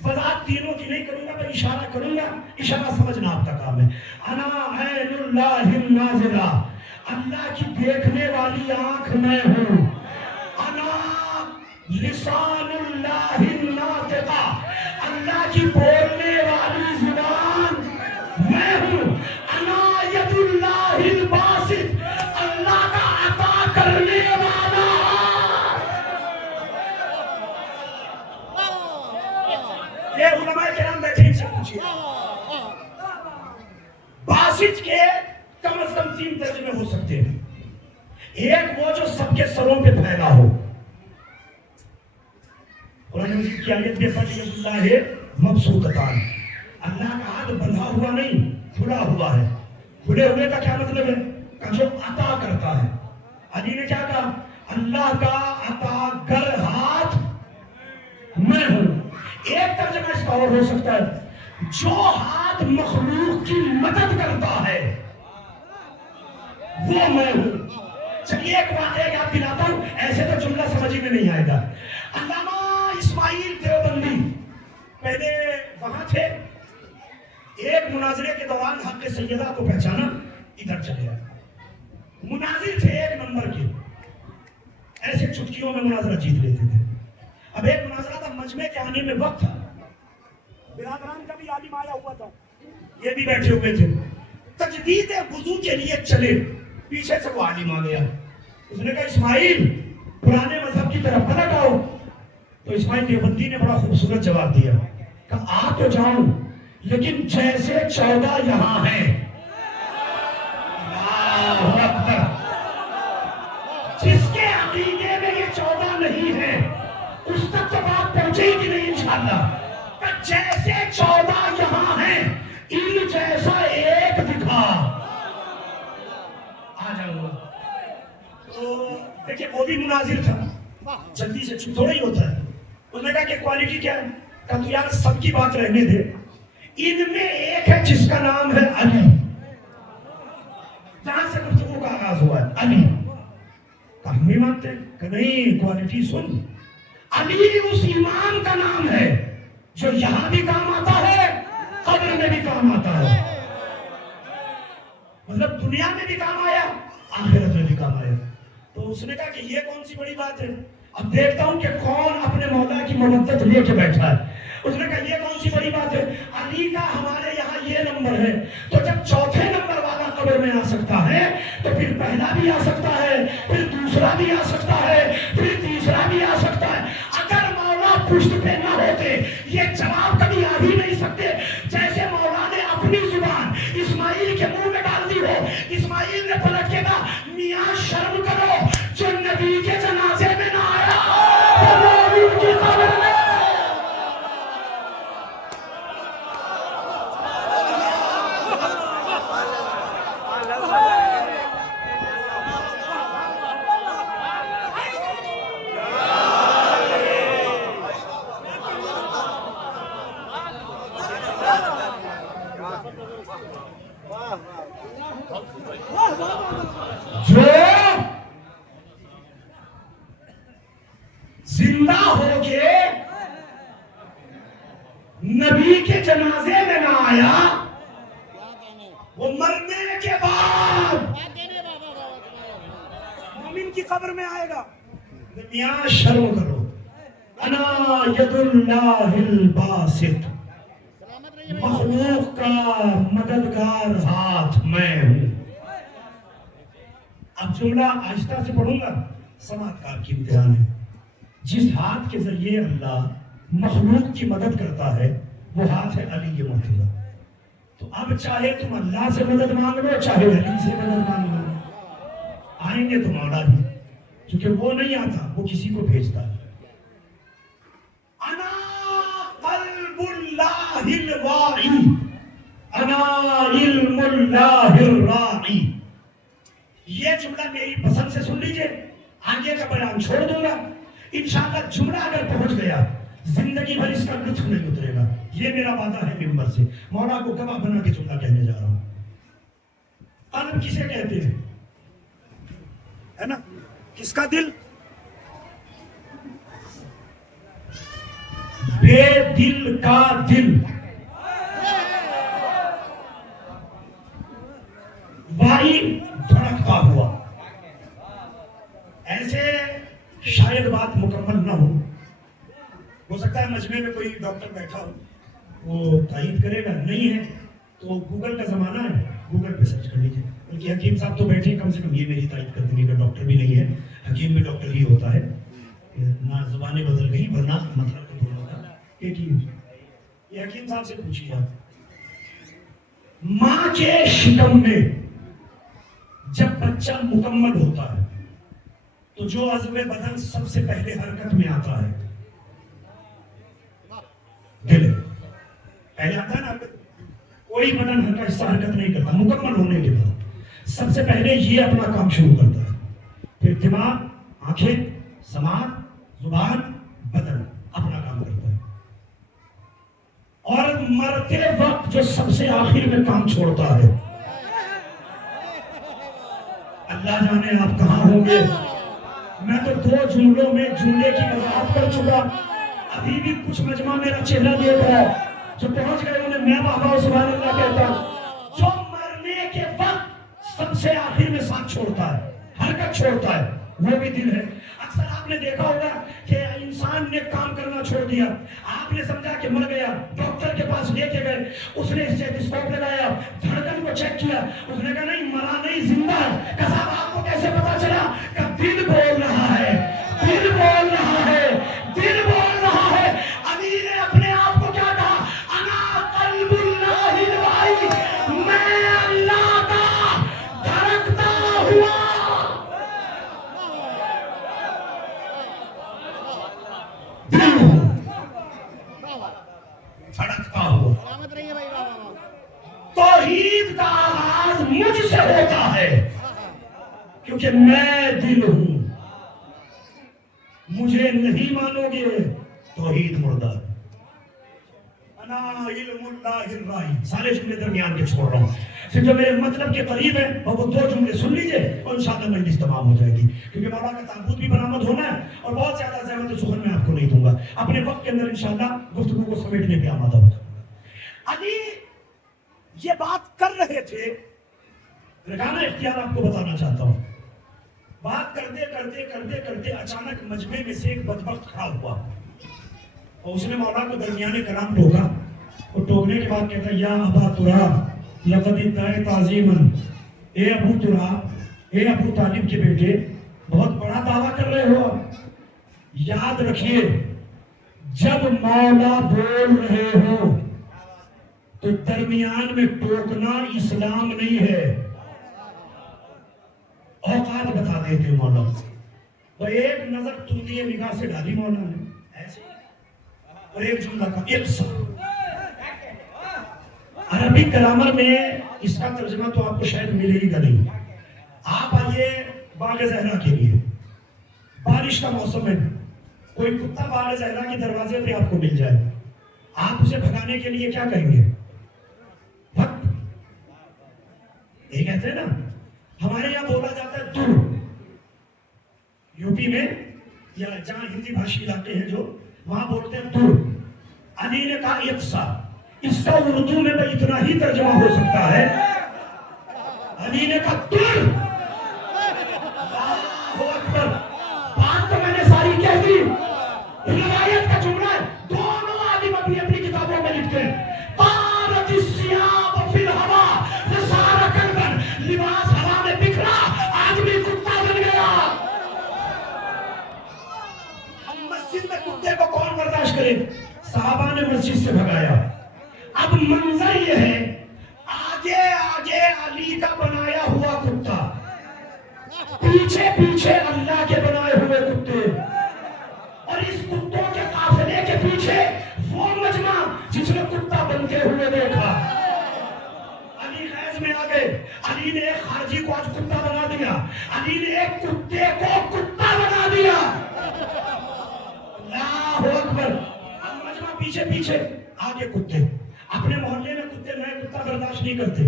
وضاحت تینوں کی نہیں کروں گا، میں اشارہ کروں گا، اشارہ سمجھنا آپ کا کام ہے. انا عین اللہ الناظرہ، اللہ کی دیکھنے والی آنکھ میں ہوں. لسان اللہ الناطقہ، اللہ کی بولنے والی زبان میں ہوں. انا ید اللہ الباسط، اللہ کا عطا کرنے والا. یہ علماء کرام بیٹھے ان سے پوچھئے باسط کے کم از کم 3 ترجمے ہو سکتے ہیں. ایک وہ جو سب کے سروں پہ پھیلا ہو. قرآن مجید کی آیت میں پڑھی اللہ ہے مبسوطتان، اللہ کا ہاتھ بندھا ہوا نہیں، کھلا ہوا ہے. کھلے ہوئے کا کیا مطلب ہے؟ کہ جو عطا کرتا ہے. علی نے کیا کہا؟ اللہ کا عطا گر ہاتھ میں ہوں. ایک ترجمہ اس کا اور ہو سکتا ہے جو ہاتھ مخلوق کی مدد کرتا ہے وہ میں ہوں. چلیے ایک واقعہ یاد دلاتا ہوں، ایسے تو جملہ سمجھ میں نہیں آئے گا. علامہ اسماعیل دیوبندی پہلے کہاں تھے؟ ایک مناظرے کے دوران حق سیدہ کو پہچانا، ادھر چلے آئے. مناظر تھے ایک نمبر کے، ایسے چٹکیوں میں مناظرہ جیت لیتے تھے. اب ایک مناظرہ تھا، مجمع کے آنے میں وقت تھا، برادران کا بھی عالم آیا ہوا تھا، یہ بھی بیٹھے ہوئے تھے. تجدید وضو کے لیے چلے، پیچھے سے وہ عالم آ گیا. اس نے کہا اسماعیل پرانے مذہب کی طرف پلٹ آؤ. تو اسماعیل دیوبندی نے بڑا خوبصورت جواب دیا، کہا آ تو جاؤں لیکن جیسے 14 یہاں ہیں. اللہ اکبر. جس کے عقیدے میں یہ 14 نہیں ہے اس تک تو بات پہنچے گی نہیں انشاءاللہ. جیسے 14 یہاں ہیں ان جیسا ایک دکھا. آ جاؤں. تو دیکھیں وہ بھی مناظر تھا، جلدی سے چھو تھوڑا ہی ہوتا ہے. انہوں نے کہا کہ کوالٹی کیا ہے؟ کہا تو یار سب کی بات رہنے دے، ان میں ایک ہے جس کا نام ہے علی. جہاں سے گفتگو کا آغاز ہوا ہے علی. ہم بھی مانتے ہیں کہ نہیں، کوالٹی سن. علی اس ایمان کا نام ہے جو یہاں بھی کام آتا ہے، قبر میں بھی کام آتا ہے. مطلب دنیا میں بھی کام آیا، آخرت میں بھی کام آیا. تو اس نے کہا کہ یہ کون سی بڑی بات ہے؟ اب دیکھتا ہوں کہ کون اپنے مولا کی مودت لے کے بیٹھا ہے. اس نے کہا یہ کون سی بڑی بات ہے؟ علی کا ہمارے یہاں یہ نمبر ہے. تو جب چوتھے نمبر والا قبر میں آ سکتا ہے تو پھر پہلا بھی آ سکتا ہے، پھر دوسرا بھی آ سکتا ہے، پھر تیسرا بھی آ سکتا ہے. اگر مولا پشت پہ نہ ہوتے یہ جواب کبھی آ ہی نہیں سکتے. جیسے مولا نے اپنی زبان اسماعیل کے منہ میں ڈال دی ہو. اسماعیل نے پلٹ کے کہا میاں شرم کرو، جو نبی کے جنازے میں نہ آیا وہ مومن کی قبر میں. جو زندہ ہو کے نبی کے جنازے میں نہ آیا وہ مرنے کے بعد مومن کی قبر میں آئے گا. میاں شرم کرو، انا ید اللہ الباسط، مخلوق کا مددگار ہاتھ میں ہوں. اب جملہ آہستہ سے پڑھوں گا، سماعت کار کی امتحان ہے. جس ہاتھ کے ذریعے اللہ مخلوق کی مدد کرتا ہے وہ ہاتھ ہے علی مرتضیٰ. تو اب چاہے تم اللہ سے مدد مانگ لو، چاہے علی سے مدد مانگ لو، آئیں گے تو مولا بھی، کیونکہ وہ نہیں آتا، وہ کسی کو بھیجتا ہے. انا قلب اللہ الواعی، انا علم اللہ الراعی. یہ جملہ میری پسند سے سن لیجئے، آگے کا بیان چھوڑ دوں گا. انشاءاللہ جملہ اگر پہنچ گیا زندگی بھر اس کا لطف نہیں اترے گا. یہ میرا وعدہ ہے منبر سے، مولا کو گواہ بنا کے جملہ کہنے جا رہا ہوں. قلب کسے کہتے ہیں؟ ہے نا، کس کا دل؟ بے دل کا دل. وائی دھڑکتا ہوا. ایسے شاید بات مکمل نہ ہو سکتا ہے مجمع میں کوئی ڈاکٹر بیٹھا ہو وہ تائید کرے گا، نہیں ہے تو گوگل کا زمانہ ہے، گوگل پہ سرچ کر لیجیے. بلکہ حکیم صاحب تو بیٹھے، کم سے کم یہ میری تائید کر دیں گے کہ ڈاکٹر بھی نہیں ہے، حکیم بھی ڈاکٹر ہی ہوتا ہے. نہ زبانیں بدل گئی ورنہ مطلب تو دونوں کا ایک ہی. یہ حکیم صاحب سے پوچھیے آپ، ماں کے شکم میں جب بچہ مکمل ہوتا ہے تو جو عضو بدن سب سے پہلے حرکت میں آتا ہے دل. پہلے آتا ہے نا حرکت، کوئی بدن کا حصہ حرکت نہیں کرتا. مکمل ہونے کے بعد سب سے پہلے یہ اپنا کام شروع کرتا ہے، پھر دماغ، آنکھیں، سماعت، زبان، بدن اپنا کام کرتا ہے. اور مرتے وقت جو سب سے آخر میں کام چھوڑتا ہے، اللہ جانے آپ کہاں ہوں گے. میں تو 2 جملوں میں جملے کی وضاحت کر چکا، ابھی بھی کچھ مجمع میرا چہرہ دیکھ رہا ہے. جو پہنچ گئے انہیں میں بابا سبحان اللہ کہتا ہوں. جو مرنے کے وقت سب سے آخر میں ساتھ چھوڑتا ہے, حرکت چھوڑتا ہے, وہ بھی دل ہے. اکثر آپ نے دیکھا ہوگا کہ انسان نے کام کرنا چھوڑ دیا, آپ نے سمجھا کہ مر گیا, ڈاکٹر کے پاس لے کے گئے, اس نے اسٹیتھوسکوپ لگایا, دھڑکن کو چیک کیا, اس نے کہا نہیں مرا نہیں زندہ ہے. کہ صاحب آپ کو کیسے پتا چلا؟ کہ دل بول رہا ہے, دل بول رہا ہے, دل بول رہا ہے. علی نے اپنے آپ کو کیا کہا؟ انا قلب اللہ الواحد, میں اللہ کا دھڑکتا ہوا. دھڑکتا ہوا. سلامت رہیے بھائی. واہ واہ واہ. توحید کا آغاز مجھ سے ہوتا ہے کیونکہ میں دل ہوں. مجھے نہیں مانو گے توحید مردہ. انا علم اللہ الرائی. سارے جملے درمیان کے چھوڑ رہا ہوں, صرف جو میرے مطلب کے قریب ہے وہ 2 جملے سن لیجئے اور انشاءاللہ مجلس تمام ہو جائے گی, کیونکہ مولا کا تابوت بھی برآمد ہونا ہے اور بہت زیادہ زحمت سخن میں آپ کو نہیں دوں گا. اپنے وقت کے اندر انشاءاللہ گفتگو کو سمیٹنے پہ آمادہ ہو جاؤں گا. علی یہ بات کر رہے تھے, رکانہ اختیار آپ کو بتانا چاہتا ہوں. بات کرتے کرتے کرتے کرتے اچانک مجمع میں سے ایک بدبخت کھڑا ہوا اور اس نے مولا کو درمیان کلام ٹوکا, اور ٹوکنے کے بعد کہتا یا ابا تراب لقد ادعی تعظیما, اے ابو تراب, اے ابو طالب کے بیٹے, بہت بڑا دعویٰ کر رہے ہو. یاد رکھیے جب مولا بول رہے ہو تو درمیان میں ٹوکنا اسلام نہیں ہے. اوقات بتا دیتے مولا. تو ایک نظر تندی نگاہ سے ڈالی مولا نے ایسے, اور ایک جملہ کا ایک سا. عربی گرامر میں اس کا ترجمہ تو آپ کو شاید ملے گا نہیں. آپ آئیے باغ زہرا کے لیے, بارش کا موسم ہے, کوئی کتا باغ زہرا کے دروازے پہ آپ کو مل جائے, آپ اسے بھگانے کے لیے کیا کہیں گے؟ وقت. یہ کہتے ہیں نا, ہمارے یہاں بولا جاتا ہے دور, یو پی میں یا جہاں ہندی بھاشی علاقے ہیں جو وہاں بولتے ہیں دور. علی نے کہا یکسا. اس کا اردو میں تو اتنا ہی ترجمہ ہو سکتا ہے, علی نے کہا دور. اللہ اکبر. بات تو میں نے ساری کہہ دی. روایت کا جملہ ہے, دونوں عالم اپنی اپنی کتابوں میں لکھتے ہیں طارت الثياب في الهواء فصار كلبا. لباس ہوا میں بکھرا, آدمی کتا بن گیا. ہم مسجد میں کتے کو کون برداشت کرے؟ صحابہ نے مسجد سے بھگایا. اب منظر یہ ہے, آگے آگے علی کا بنایا ہوا کتا, پیچھے پیچھے اللہ کے بنائے ہوئے کتے, اور اس کتوں کے قافلے کے پیچھے وہ مجمع جس نے کتا بنتے ہوئے دیکھا. علی خیز میں آ گئے. علی نے ایک خارجی کو آج کتا بنا دیا, علی نے ایک کتے کو کتا بنا دیا. اللہ اکبر. اب مجمع پیچھے پیچھے, آگے کتے. اپنے محلے میں کتے نئے کتا برداشت نہیں کرتے,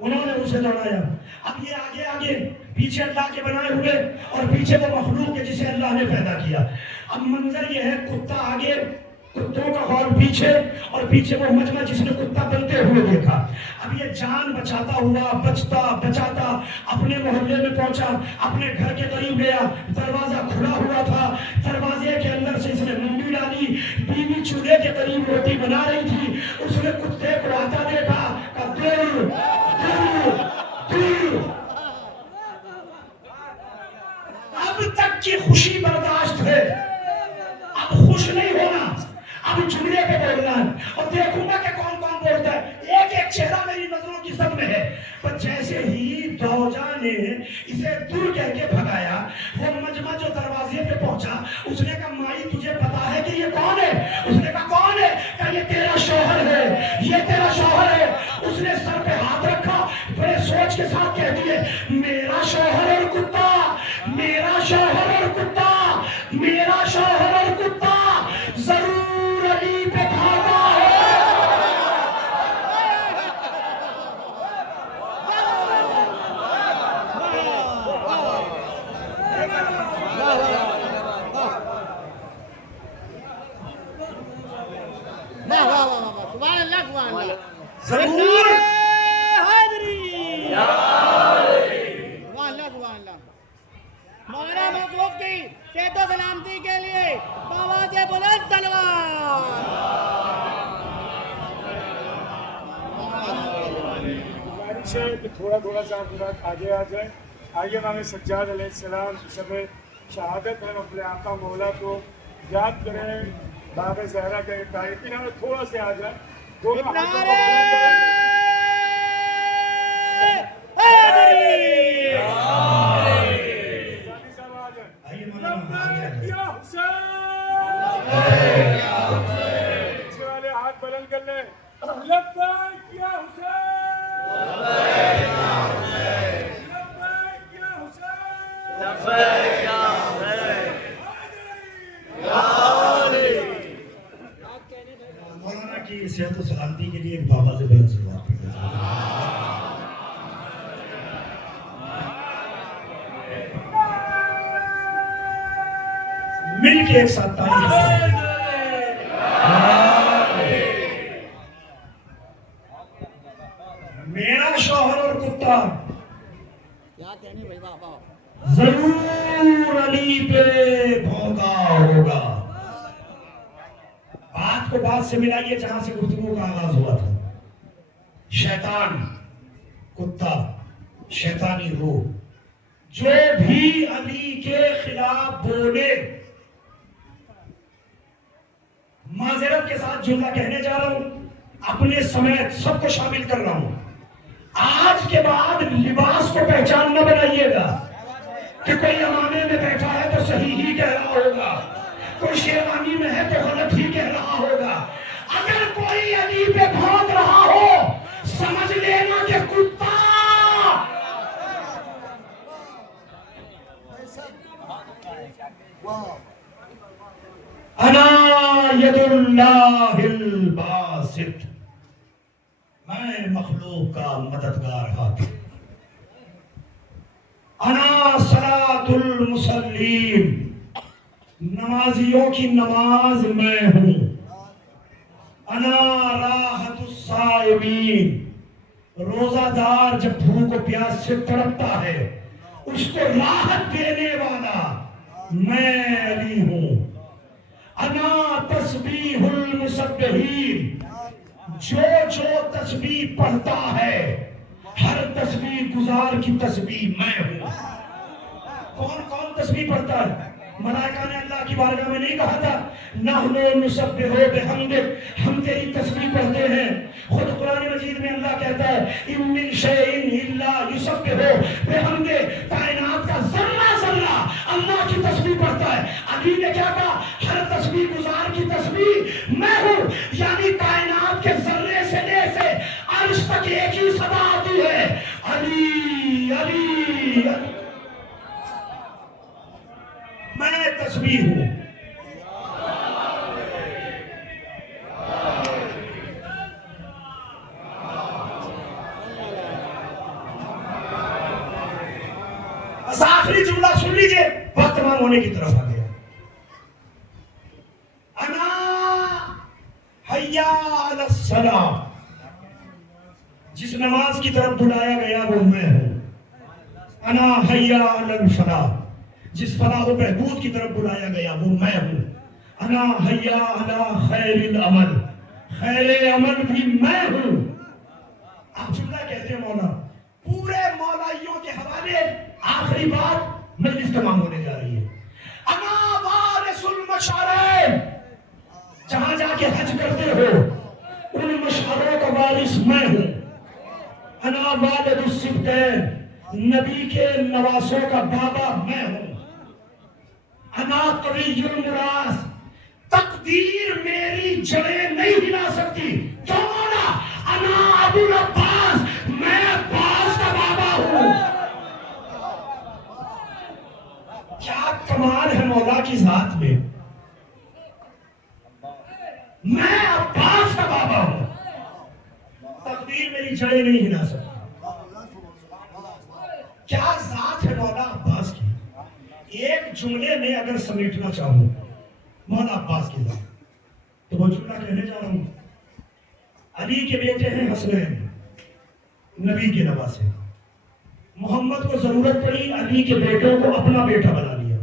انہوں نے اسے دوڑایا. اب یہ آگے آگے, پیچھے اللہ کے بنائے ہوئے اور پیچھے وہ مخلوق ہے جسے اللہ نے پیدا کیا. اب منظر یہ ہے, کتا آگے, کتوں کا ہال پیچھے, اور پیچھے وہ مجمع جس نے کتا بنتے ہوئے دیکھا. اب یہ جان بچاتا ہوا بچتا بچاتا اپنے محلے میں پہنچا, اپنے گھر کے قریب گیا. دروازہ کھلا ہوا تھا, دروازے کے اندر سے اس نے منڈی ڈالی. بیوی چولہے کے قریب روٹی بنا رہی تھی. اس نے کتے کو آتا دیکھا, کہا دور دور دور. اب تک کی خوشی برداشت ہے, اب خوش نہیں ہونا, اب جملے پہ بولنا ہے, اور دیکھوں گا کہ کون کون بولتا ہے. ایک ایک چہرہ میری نظروں کی سب میں ہے. پر جیسے ہی دوجا نے اسے دور کہہ کے بھگایا, وہ مجمع جو دروازے پہ پہنچا, اس نے کہا مائی تجھے پتا ہے کہ یہ کون ہے؟ اس نے کہا کون ہے؟ کہا یہ تیرا شوہر ہے, یہ تیرا شوہر ہے. اس نے سر پہ ہاتھ رکھا, بڑے سوچ کے ساتھ کہہ دیے میرا شوہر اور کتا, میرا شوہر اور کتا, میرا شوہر اور کتا ضرور علی پہ بھاگا ہے. واہ واہ واہ واہ. سبحان اللہ سبحان اللہ ضرور حاضری سبحان اللہ سبحان اللہ مولانا مخلوق کی صحت و سلامتی کے لیے آواز بلند سلوات گزارش ہے کہ تھوڑا سا آپ لوگ آگے آ جائیں. آئیے امام سجاد علیہ السلام شب شہادت ہے، اپنے آقا مولا کو یاد کریں. باب زہرا کے تاریخی نام تھوڑا سے آ جائیں. دونوں ہاتھوں کو بلند کریں. غازی صاحب آ جائیں. آئیے مولانا لبیک یا حسین. پیچھے والے ہاتھ بلند کر لیں. لبیک یا حسین. لبیک یا حسین. مولانا کی صحت و سلامتی کے لیے ایک بابا سے بلند سلوات پڑھتے ہیں. مل کے ایک ساتھ تعریف کریں. میرا شوہر اور کتا کیا کہنے بھائی بابا ضرور علی پہ بھونکا ہوگا. بات کو بات سے ملائیے جہاں سے گفتگو کا آغاز ہوا تھا. شیطان، کتا، شیطانی روح جو بھی علی کے خلاف بولے، معذرت کے ساتھ جملہ کہنے جا رہا ہوں، اپنے سمیت سب کو شامل کر رہا ہوں. آج کے بعد لباس کو پہچان نہ بنائیے گا کہ کوئی امامے میں بیٹھا ہے تو صحیح ہی کہہ رہا ہوگا، کوئی شیروانی میں ہے تو غلط ہی کہہ رہا ہوگا. اگر کوئی علی پہ بھونک رہا ہو سمجھ لینا کہ کتا انا ید اللہ الباسط، میں مخلوق کا مددگار ہاتھ. انا صلاۃ المصلین، نمازیوں کی نماز میں ہوں. انا راحت الصائمین، روزہ دار جب بھوک و پیاس سے تڑپتا ہے اس کو راحت دینے والا میں علی ہوں. انا تسبیح المسبحین، جو تسبیح پڑھتا ہے ہر تسبیح گزار کی تسبیح میں ہوں. کون کون تسبیح پڑھتا ہے؟ ملائکہ نے اللہ کی بارگاہ میں نہیں کہا تھا نحن نسبح بحمدک، ہم تیری تسبیح پڑھتے ہیں. خود قرآن مجید میں اللہ کہتا ہے ان من شیء الا یسبح بحمدہ، کائنات کا ذرہ ذرہ اللہ کی تسبیح پڑھتا ہے. علی نے کیا کہا؟ ہر تسبیح گزار کی تسبیح میں ہوں، یعنی کائنات کے ذرے سے لے سے عرش تک ایک ہی صدا آتی ہے علی علی علی. میں تسبیح ہوں. بس آخری جملہ سن لیجئے، وقت تمام ہونے کی طرف آ گیا. انا حیا علی الصلاۃ، جس نماز کی طرف بلایا گیا وہ میں ہوں. انا حیا علی الفلاح، جس فلاح و بہبود کی طرف بلایا گیا وہ میں ہوں. انا حیا علی خیر العمل، خیر عمل بھی میں ہوں. آپ جملہ کہتے ہیں مولا، پورے مولائیوں کے حوالے آخری بات مجلس تمام ہونے جا رہی ہے. انا وارث المشعرین، جہاں جا کے حج کرتے ہو ان مشعروں کا وارث میں ہوں. انا والد السبتین، نبی کے نواسوں کا بابا میں ہوں. انا قوی المراس، تقدیر میری جڑیں نہیں ہلا سکتی. کیوں مولا؟ انا ابو العباس، میں عباس کا بابا ہوں. کیا کمال ہے مولا کی ذات میں. میں عباس کا بابا ہوں، تقدیر میری جڑیں نہیں ہلا سکتی. کیا ذات ہے مولا عباس کی. ایک جملے میں اگر سمیٹنا چاہوں مولا عباس کی ذات تو وہ جملہ کہنے جا رہا ہوں علی کے بیٹے ہیں حسنین، نبی کے نواسے. محمد کو ضرورت پڑی علی کے بیٹوں کو اپنا بیٹا بنا لیا،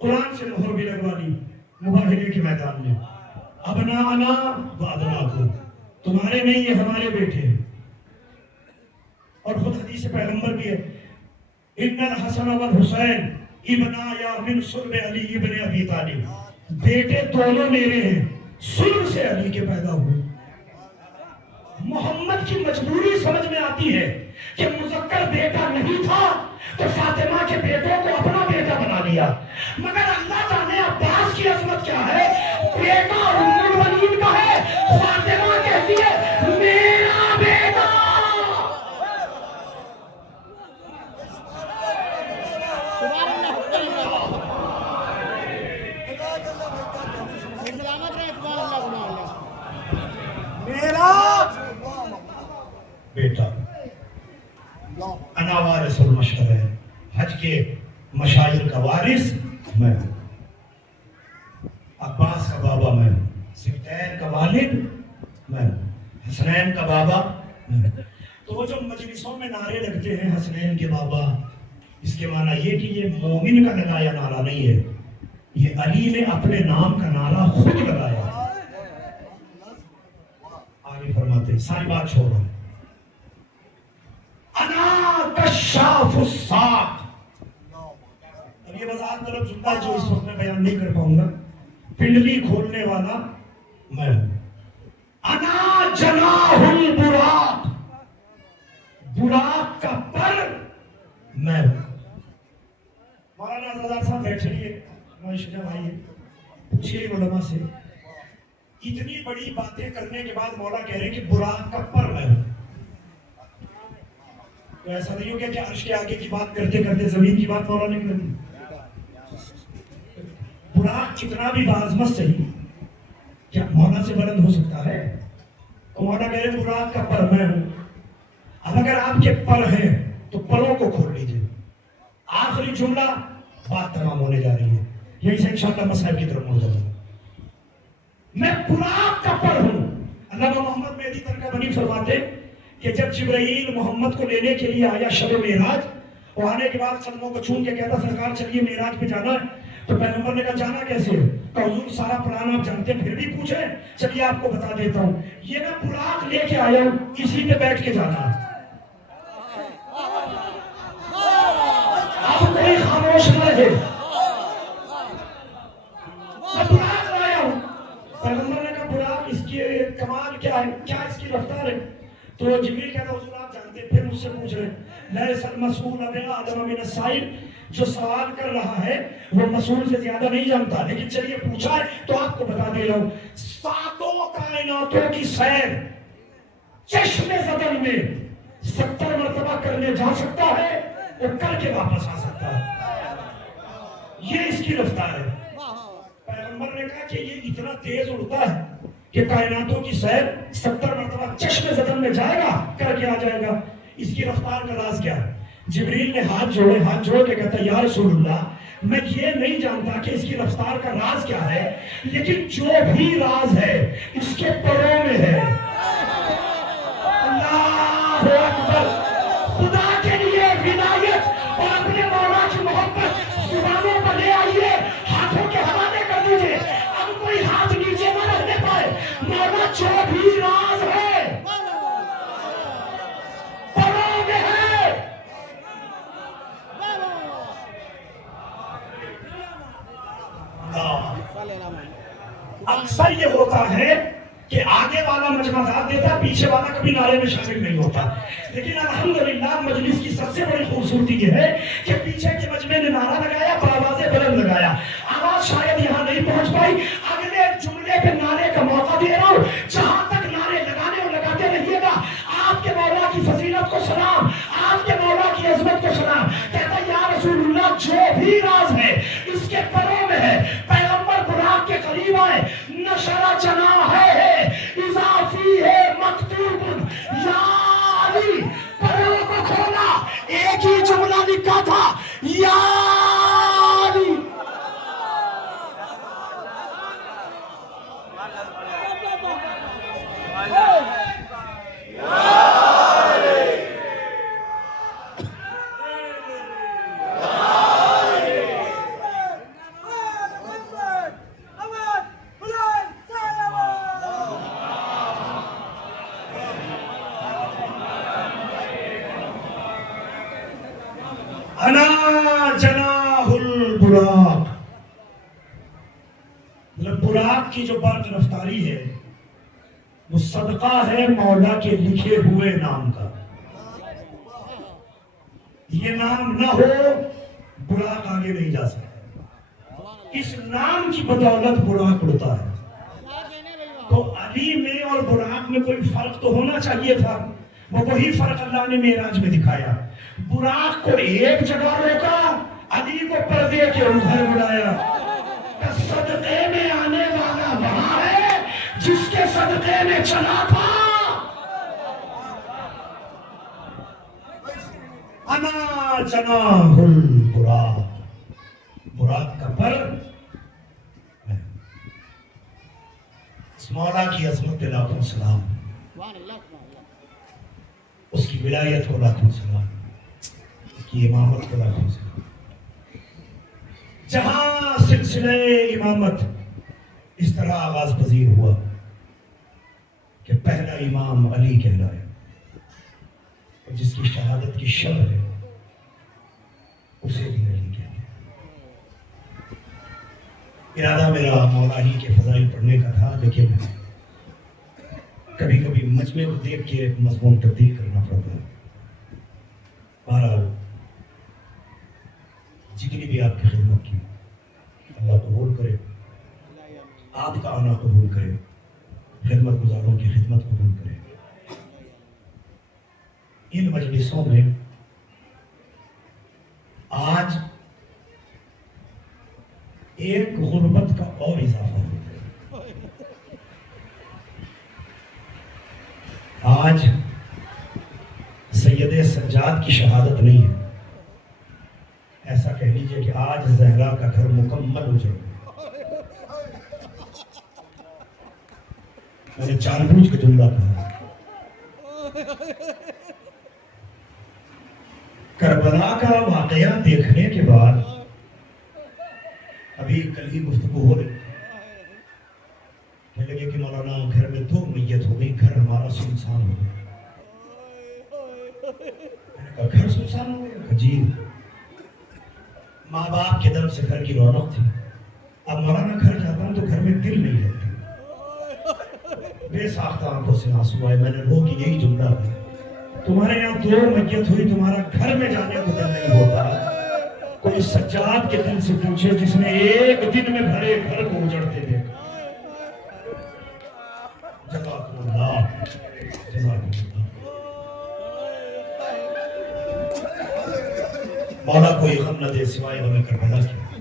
قرآن سے مہر بھی لگوا لی مباہلے کے میدان میں. ابناءنا و ابناءکم، تمہارے نہیں یہ ہمارے بیٹے ہیں. اور خود حدیث پیغمبر بھی ہے، ان الحسن والحسین ابنایا من صلب علی ابن ابی طالب، بیٹے دونوں میرے ہیں، صلب سے علی کے پیدا ہوئے. محمد کی مجبوری سمجھ میں آتی ہے کہ مذکر بیٹا نہیں تھا تو فاطمہ کے بیٹوں کو اپنا بیٹا بنا لیا. مگر اللہ جانے عباس کی عظمت کیا ہے، بیٹا ام المؤمنین کا ہے، فاطمہ کہتی ہے میرا بیٹا. سلامت رہے. سبحان اللہ سبحان اللہ. میرا بیٹا انا وارث المشعر، حج کے مشاعر کا وارث میں ہوں. عباس کا بابا میں ہوں، سبتین کا والد میں ہوں، حسنین کا بابا میں ہوں. تو وہ جو مجلسوں میں نعرے لگتے ہیں حسنین کے بابا، اس کے معنی یہ کہ یہ مومن کا لگایا نعرہ نہیں ہے، یہ علی نے اپنے نام کا نعرہ خود لگایا. آگے فرماتے ہیں، ساری بات چھوڑ رہا ہوں. انا کشاف الساق، اب یہ وضاحت طلب جملہ جو اس وقت میں بیان نہیں کر پاؤں گا. پنڈلی کھولنے والا میں ہوں. انا جناح البراق، براق کا پر میں ہوں. مولانا آزاد صاحب بیٹھے لیے معاشرہ بھائی ہے، پوچھئے علماء سے، اتنی بڑی باتیں کرنے کے بعد مولا کہہ رہے ہیں کہ براق کا پر میں ہوں. تو ایسا نہیں ہو گیا کہ عرش کے آگے کی بات کرتے کرتے زمین کی بات مولا نہیں کرتی. براق کتنا بھی بعظمت صحیح کیا مولا سے بلند ہو سکتا ہے؟ تو مولا کہہ رہے ہیں براق کا پر میں ہوں. اب اگر آپ کے پر ہیں تو پروں کو کھول لیجئے. آخری جملہ بات تمام ہونے جا رہی ہے، یہی سے انشاءاللہ مسائل کی طرف مڑ جاؤں گا. میں براق کا پر ہوں. علامہ محمد مہدی ترکہ بنی فرماتے کہ جب جبرائیل محمد کو لینے کے لیے آیا شب معراج، وہ آنے کے بعد قدموں کو چھون کے کہتا سرکار چلیے معراج پہ جانا ہے. تو پیغمبر نے کہا جانا کیسے؟ کہ حضور سارا پرانا آپ جانتے ہیں پھر بھی پوچھیں، چلیے آپ کو بتا دیتا ہوں، یہ میں براق لے کے آیا ہوں، اسی پہ بیٹھ کے جانا ہے. آپ کوئی خاموش نہ رہے، میں براق لایا ہوں. پیغمبر نے کہا براق اس کی کمال کیا ہے، کیا اس کی رفتار ہے؟ تو جبریل کہتا حضور آپ جانتے ہیں، پھر مجھ سے پوچھ رہے ہیں لیس المسئول ابن آدم من السائل، جو سوال کر رہا ہے وہ مسئول سے زیادہ نہیں جانتا، لیکن چلیے پوچھا ہے تو آپ کو بتا دے رہا ہوں. ساتوں کائناتوں کی سیر چشم زدن میں 70 مرتبہ کرنے جا سکتا ہے اور کر کے واپس آ سکتا ہے. یہ اس کی رفتار ہے. پیغمبر نے کہا کہ یہ اتنا تیز اڑتا ہے کہ کائناتوں کی سیر 70 مرتبہ چشم زدن میں جائے گا، کر کے آ جائے گا. اس کی رفتار کا راز کیا ہے؟ جبریل نے ہاتھ جوڑ کے کہتا یا رسول اللہ، میں یہ نہیں جانتا کہ اس کی رفتار کا راز کیا ہے، لیکن جو بھی راز ہے اس کے پروں میں ہے. اللہ اکبر. خدا کے لیے ولایت اور اپنے مولا کی محبت زبانوں پر لے آئیے، ہاتھوں کے حوالے کر دیجئے. اب کوئی ہاتھ نیچے نہ رہنے پائے. مولا جو بھی راز ہے پروں میں ہے. اکثر یہ ہوتا ہے کہ آگے والا مجمع داد دیتا، پیچھے والا کبھی نعرے میں شامل نہیں ہوتا. لیکن الحمدللہ مجلس کی سب سے بڑی خوبصورتی یہ ہے کہ پیچھے کے مجمع نے نعرہ لگایا، آواز بلند لگایا. آواز شاید یہاں نہیں پہنچ پائی، اگلے جملے پہ نعرے کا موقع دے رہا ہوں. جہاں تک نعرے لگانے اور لگاتے رہیے گا. آپ کے مولا کی فضیلت کو سلام، آپ کے مولا کی عظمت کو سلام. کہتا یا رسول اللہ جو بھی راز ہے اس کے پروں میں ہے. پیغمبر براق کے قریب آئے، نشرہ جناح ہے اضافی ہے مکتوب یا علی. پروں کو کھولا، ایک ہی جملہ لکھا تھا یا علی. Hey! انا جناح البراق، مطلب براق کی جو برق رفتاری ہے وہ صدقہ ہے مولا کے لکھے ہوئے نام کا. یہ نام نہ ہو براق آگے نہیں جا سکتا. اس نام کی بدولت براق اڑتا ہے. تو علی میں اور براق میں کوئی فرق تو ہونا چاہیے تھا. وہ وہی فرق اللہ نے معراج میں دکھایا. براق کو ایک جگہ روکا، علی کو پردے کے ادھر بڑھایا. صدقے میں آنے والا وہاں ہے جس کے صدقے میں چلا تھا. انا جناح البراق، براق کا پر اس مولا کی عظمت پہ لاکھوں سلام، اس کی ولایت کو لاکھوں سلام، اس کی امامت کو لاکھوں سلام. جہاں سلسلہ امامت اس طرح آغاز پذیر ہوا کہ پہلا امام علی کہلایا، اور جس کی شہادت کی شب ہے اسے بھی علی کہتے ہیں. ارادہ میرا مولا ہی کے فضائل پڑھنے کا تھا، لیکن کبھی کبھی مجمع کو دیکھ کے مضمون تبدیل کرنا پڑتا ہے. بہرحال جتنی بھی آپ کی خدمت کی اللہ قبول کرے، آپ کا آنا قبول کرے، خدمت گزاروں کی خدمت قبول کرے. ان مجلسوں میں آج ایک غربت کا اور اضافہ ہوتا ہے. آج سید سجاد کی شہادت نہیں ہے، ایسا کہہ لیجئے کہ آج زہرا کا گھر مکمل ہو جائے. میں نے جان بوجھ کے جملہ کہا. کربلا کا واقعہ دیکھنے کے بعد ابھی کل ہی گفتگو ہو رہی، کہنے لگے کہ مولانا گھر میں 2 میت ہو گئی، گھر ہمارا سنسان ہو گیا. میں نے کہا گھر سنسان ہو گیا؟ جی، ماں باپ کے دم سے گھر کی رونق تھی. اب مولانا گھر جاتا ہوں تو گھر میں دل نہیں لگتا. بے ساختہ آنکھوں سے آنسو آئے. میں نے رو کہ یہی جملہ ہے، تمہارے یہاں 2 میت ہوئی، تمہارا گھر میں جانے کو دل نہیں ہوتا. کوئی سجاد کے دل سے پوچھے جس نے ایک دن میں بھرے گھر کو اجڑتے دیکھا. جزاکم اللہ، جزاکم اللہ. مولا کوئی غم نہ دے سوائے غم کربلا کی.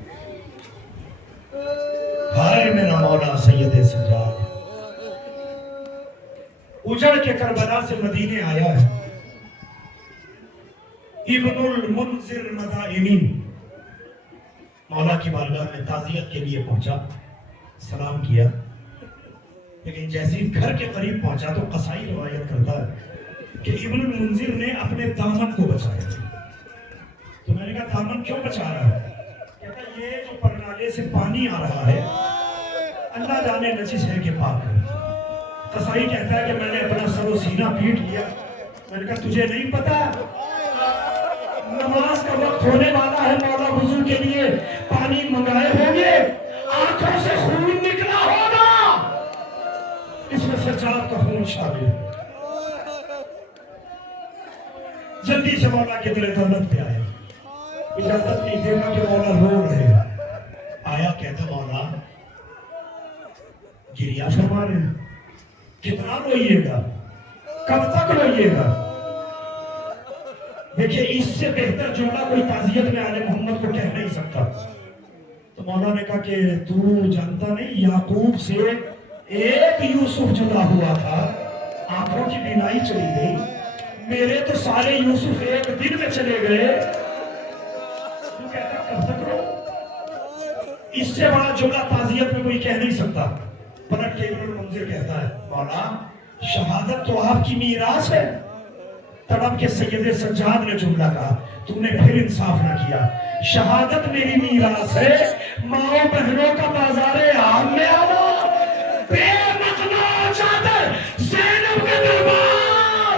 ہائے میرا مولا سید سجاد اجڑ کے کربلا سے مدینے آیا ہے. ابن المنذر مدائنی مولا کی بارگاہ میں تعزیت کے لیے پہنچا، سلام کیا، لیکن جیسے ہی گھر کے قریب پہنچا تو قصائی روایت کرتا ہے کہ ابن المنذر نے اپنے دامن کو بچایا. تو میں نے کہا دامن کیوں بچا رہا ہے؟ کہتا یہ جو پرنالے سے پانی آ رہا ہے اللہ جانے نجس ہے کہ پاک ہے. قصائی کہتا ہے کہ میں نے اپنا سر و سینہ پیٹ لیا. میں نے کہا تجھے نہیں پتا نماز کا وقت ہونے والا ہے، مولا حضور کے لیے پانی منگائے ہوں گے، آنکھوں سے خون نکلا ہوگا، اس میں سجاد کا خون شامل ہے. جلدی سے مولا کے دل دولت پہ آیا. اجازت نہیں دینا کہ مولا رو رہے. آیا کہتا مولا گریہ فرما رہے ہیں، کتنا روئیے گا، کب تک روئیے گا؟ دیکھیں اس سے بہتر جملہ کوئی تعزیت میں آل محمد کو کہہ نہیں سکتا. تو مولا نے کہا کہ تو جانتا نہیں یعقوب سے ایک یوسف جدا ہوا تھا، آنکھوں کی بینائی چلی گئی، میرے تو سارے یوسف ایک دن میں چلے گئے. تو کہتا کب تک رو؟ اس سے بڑا جملہ تعزیت میں کوئی کہہ نہیں سکتا. پلٹ کے ابن المنذر کہتا ہے مولا شہادت تو آپ کی میراث ہے. تب اب کے سید سجاد نے جملہ کہا تم نے پھر انصاف نہ کیا. شہادت میری میراث ہے، ماں بہنوں کا بازار عام میں آنا، بے مقنا چادر زینب کے دربار.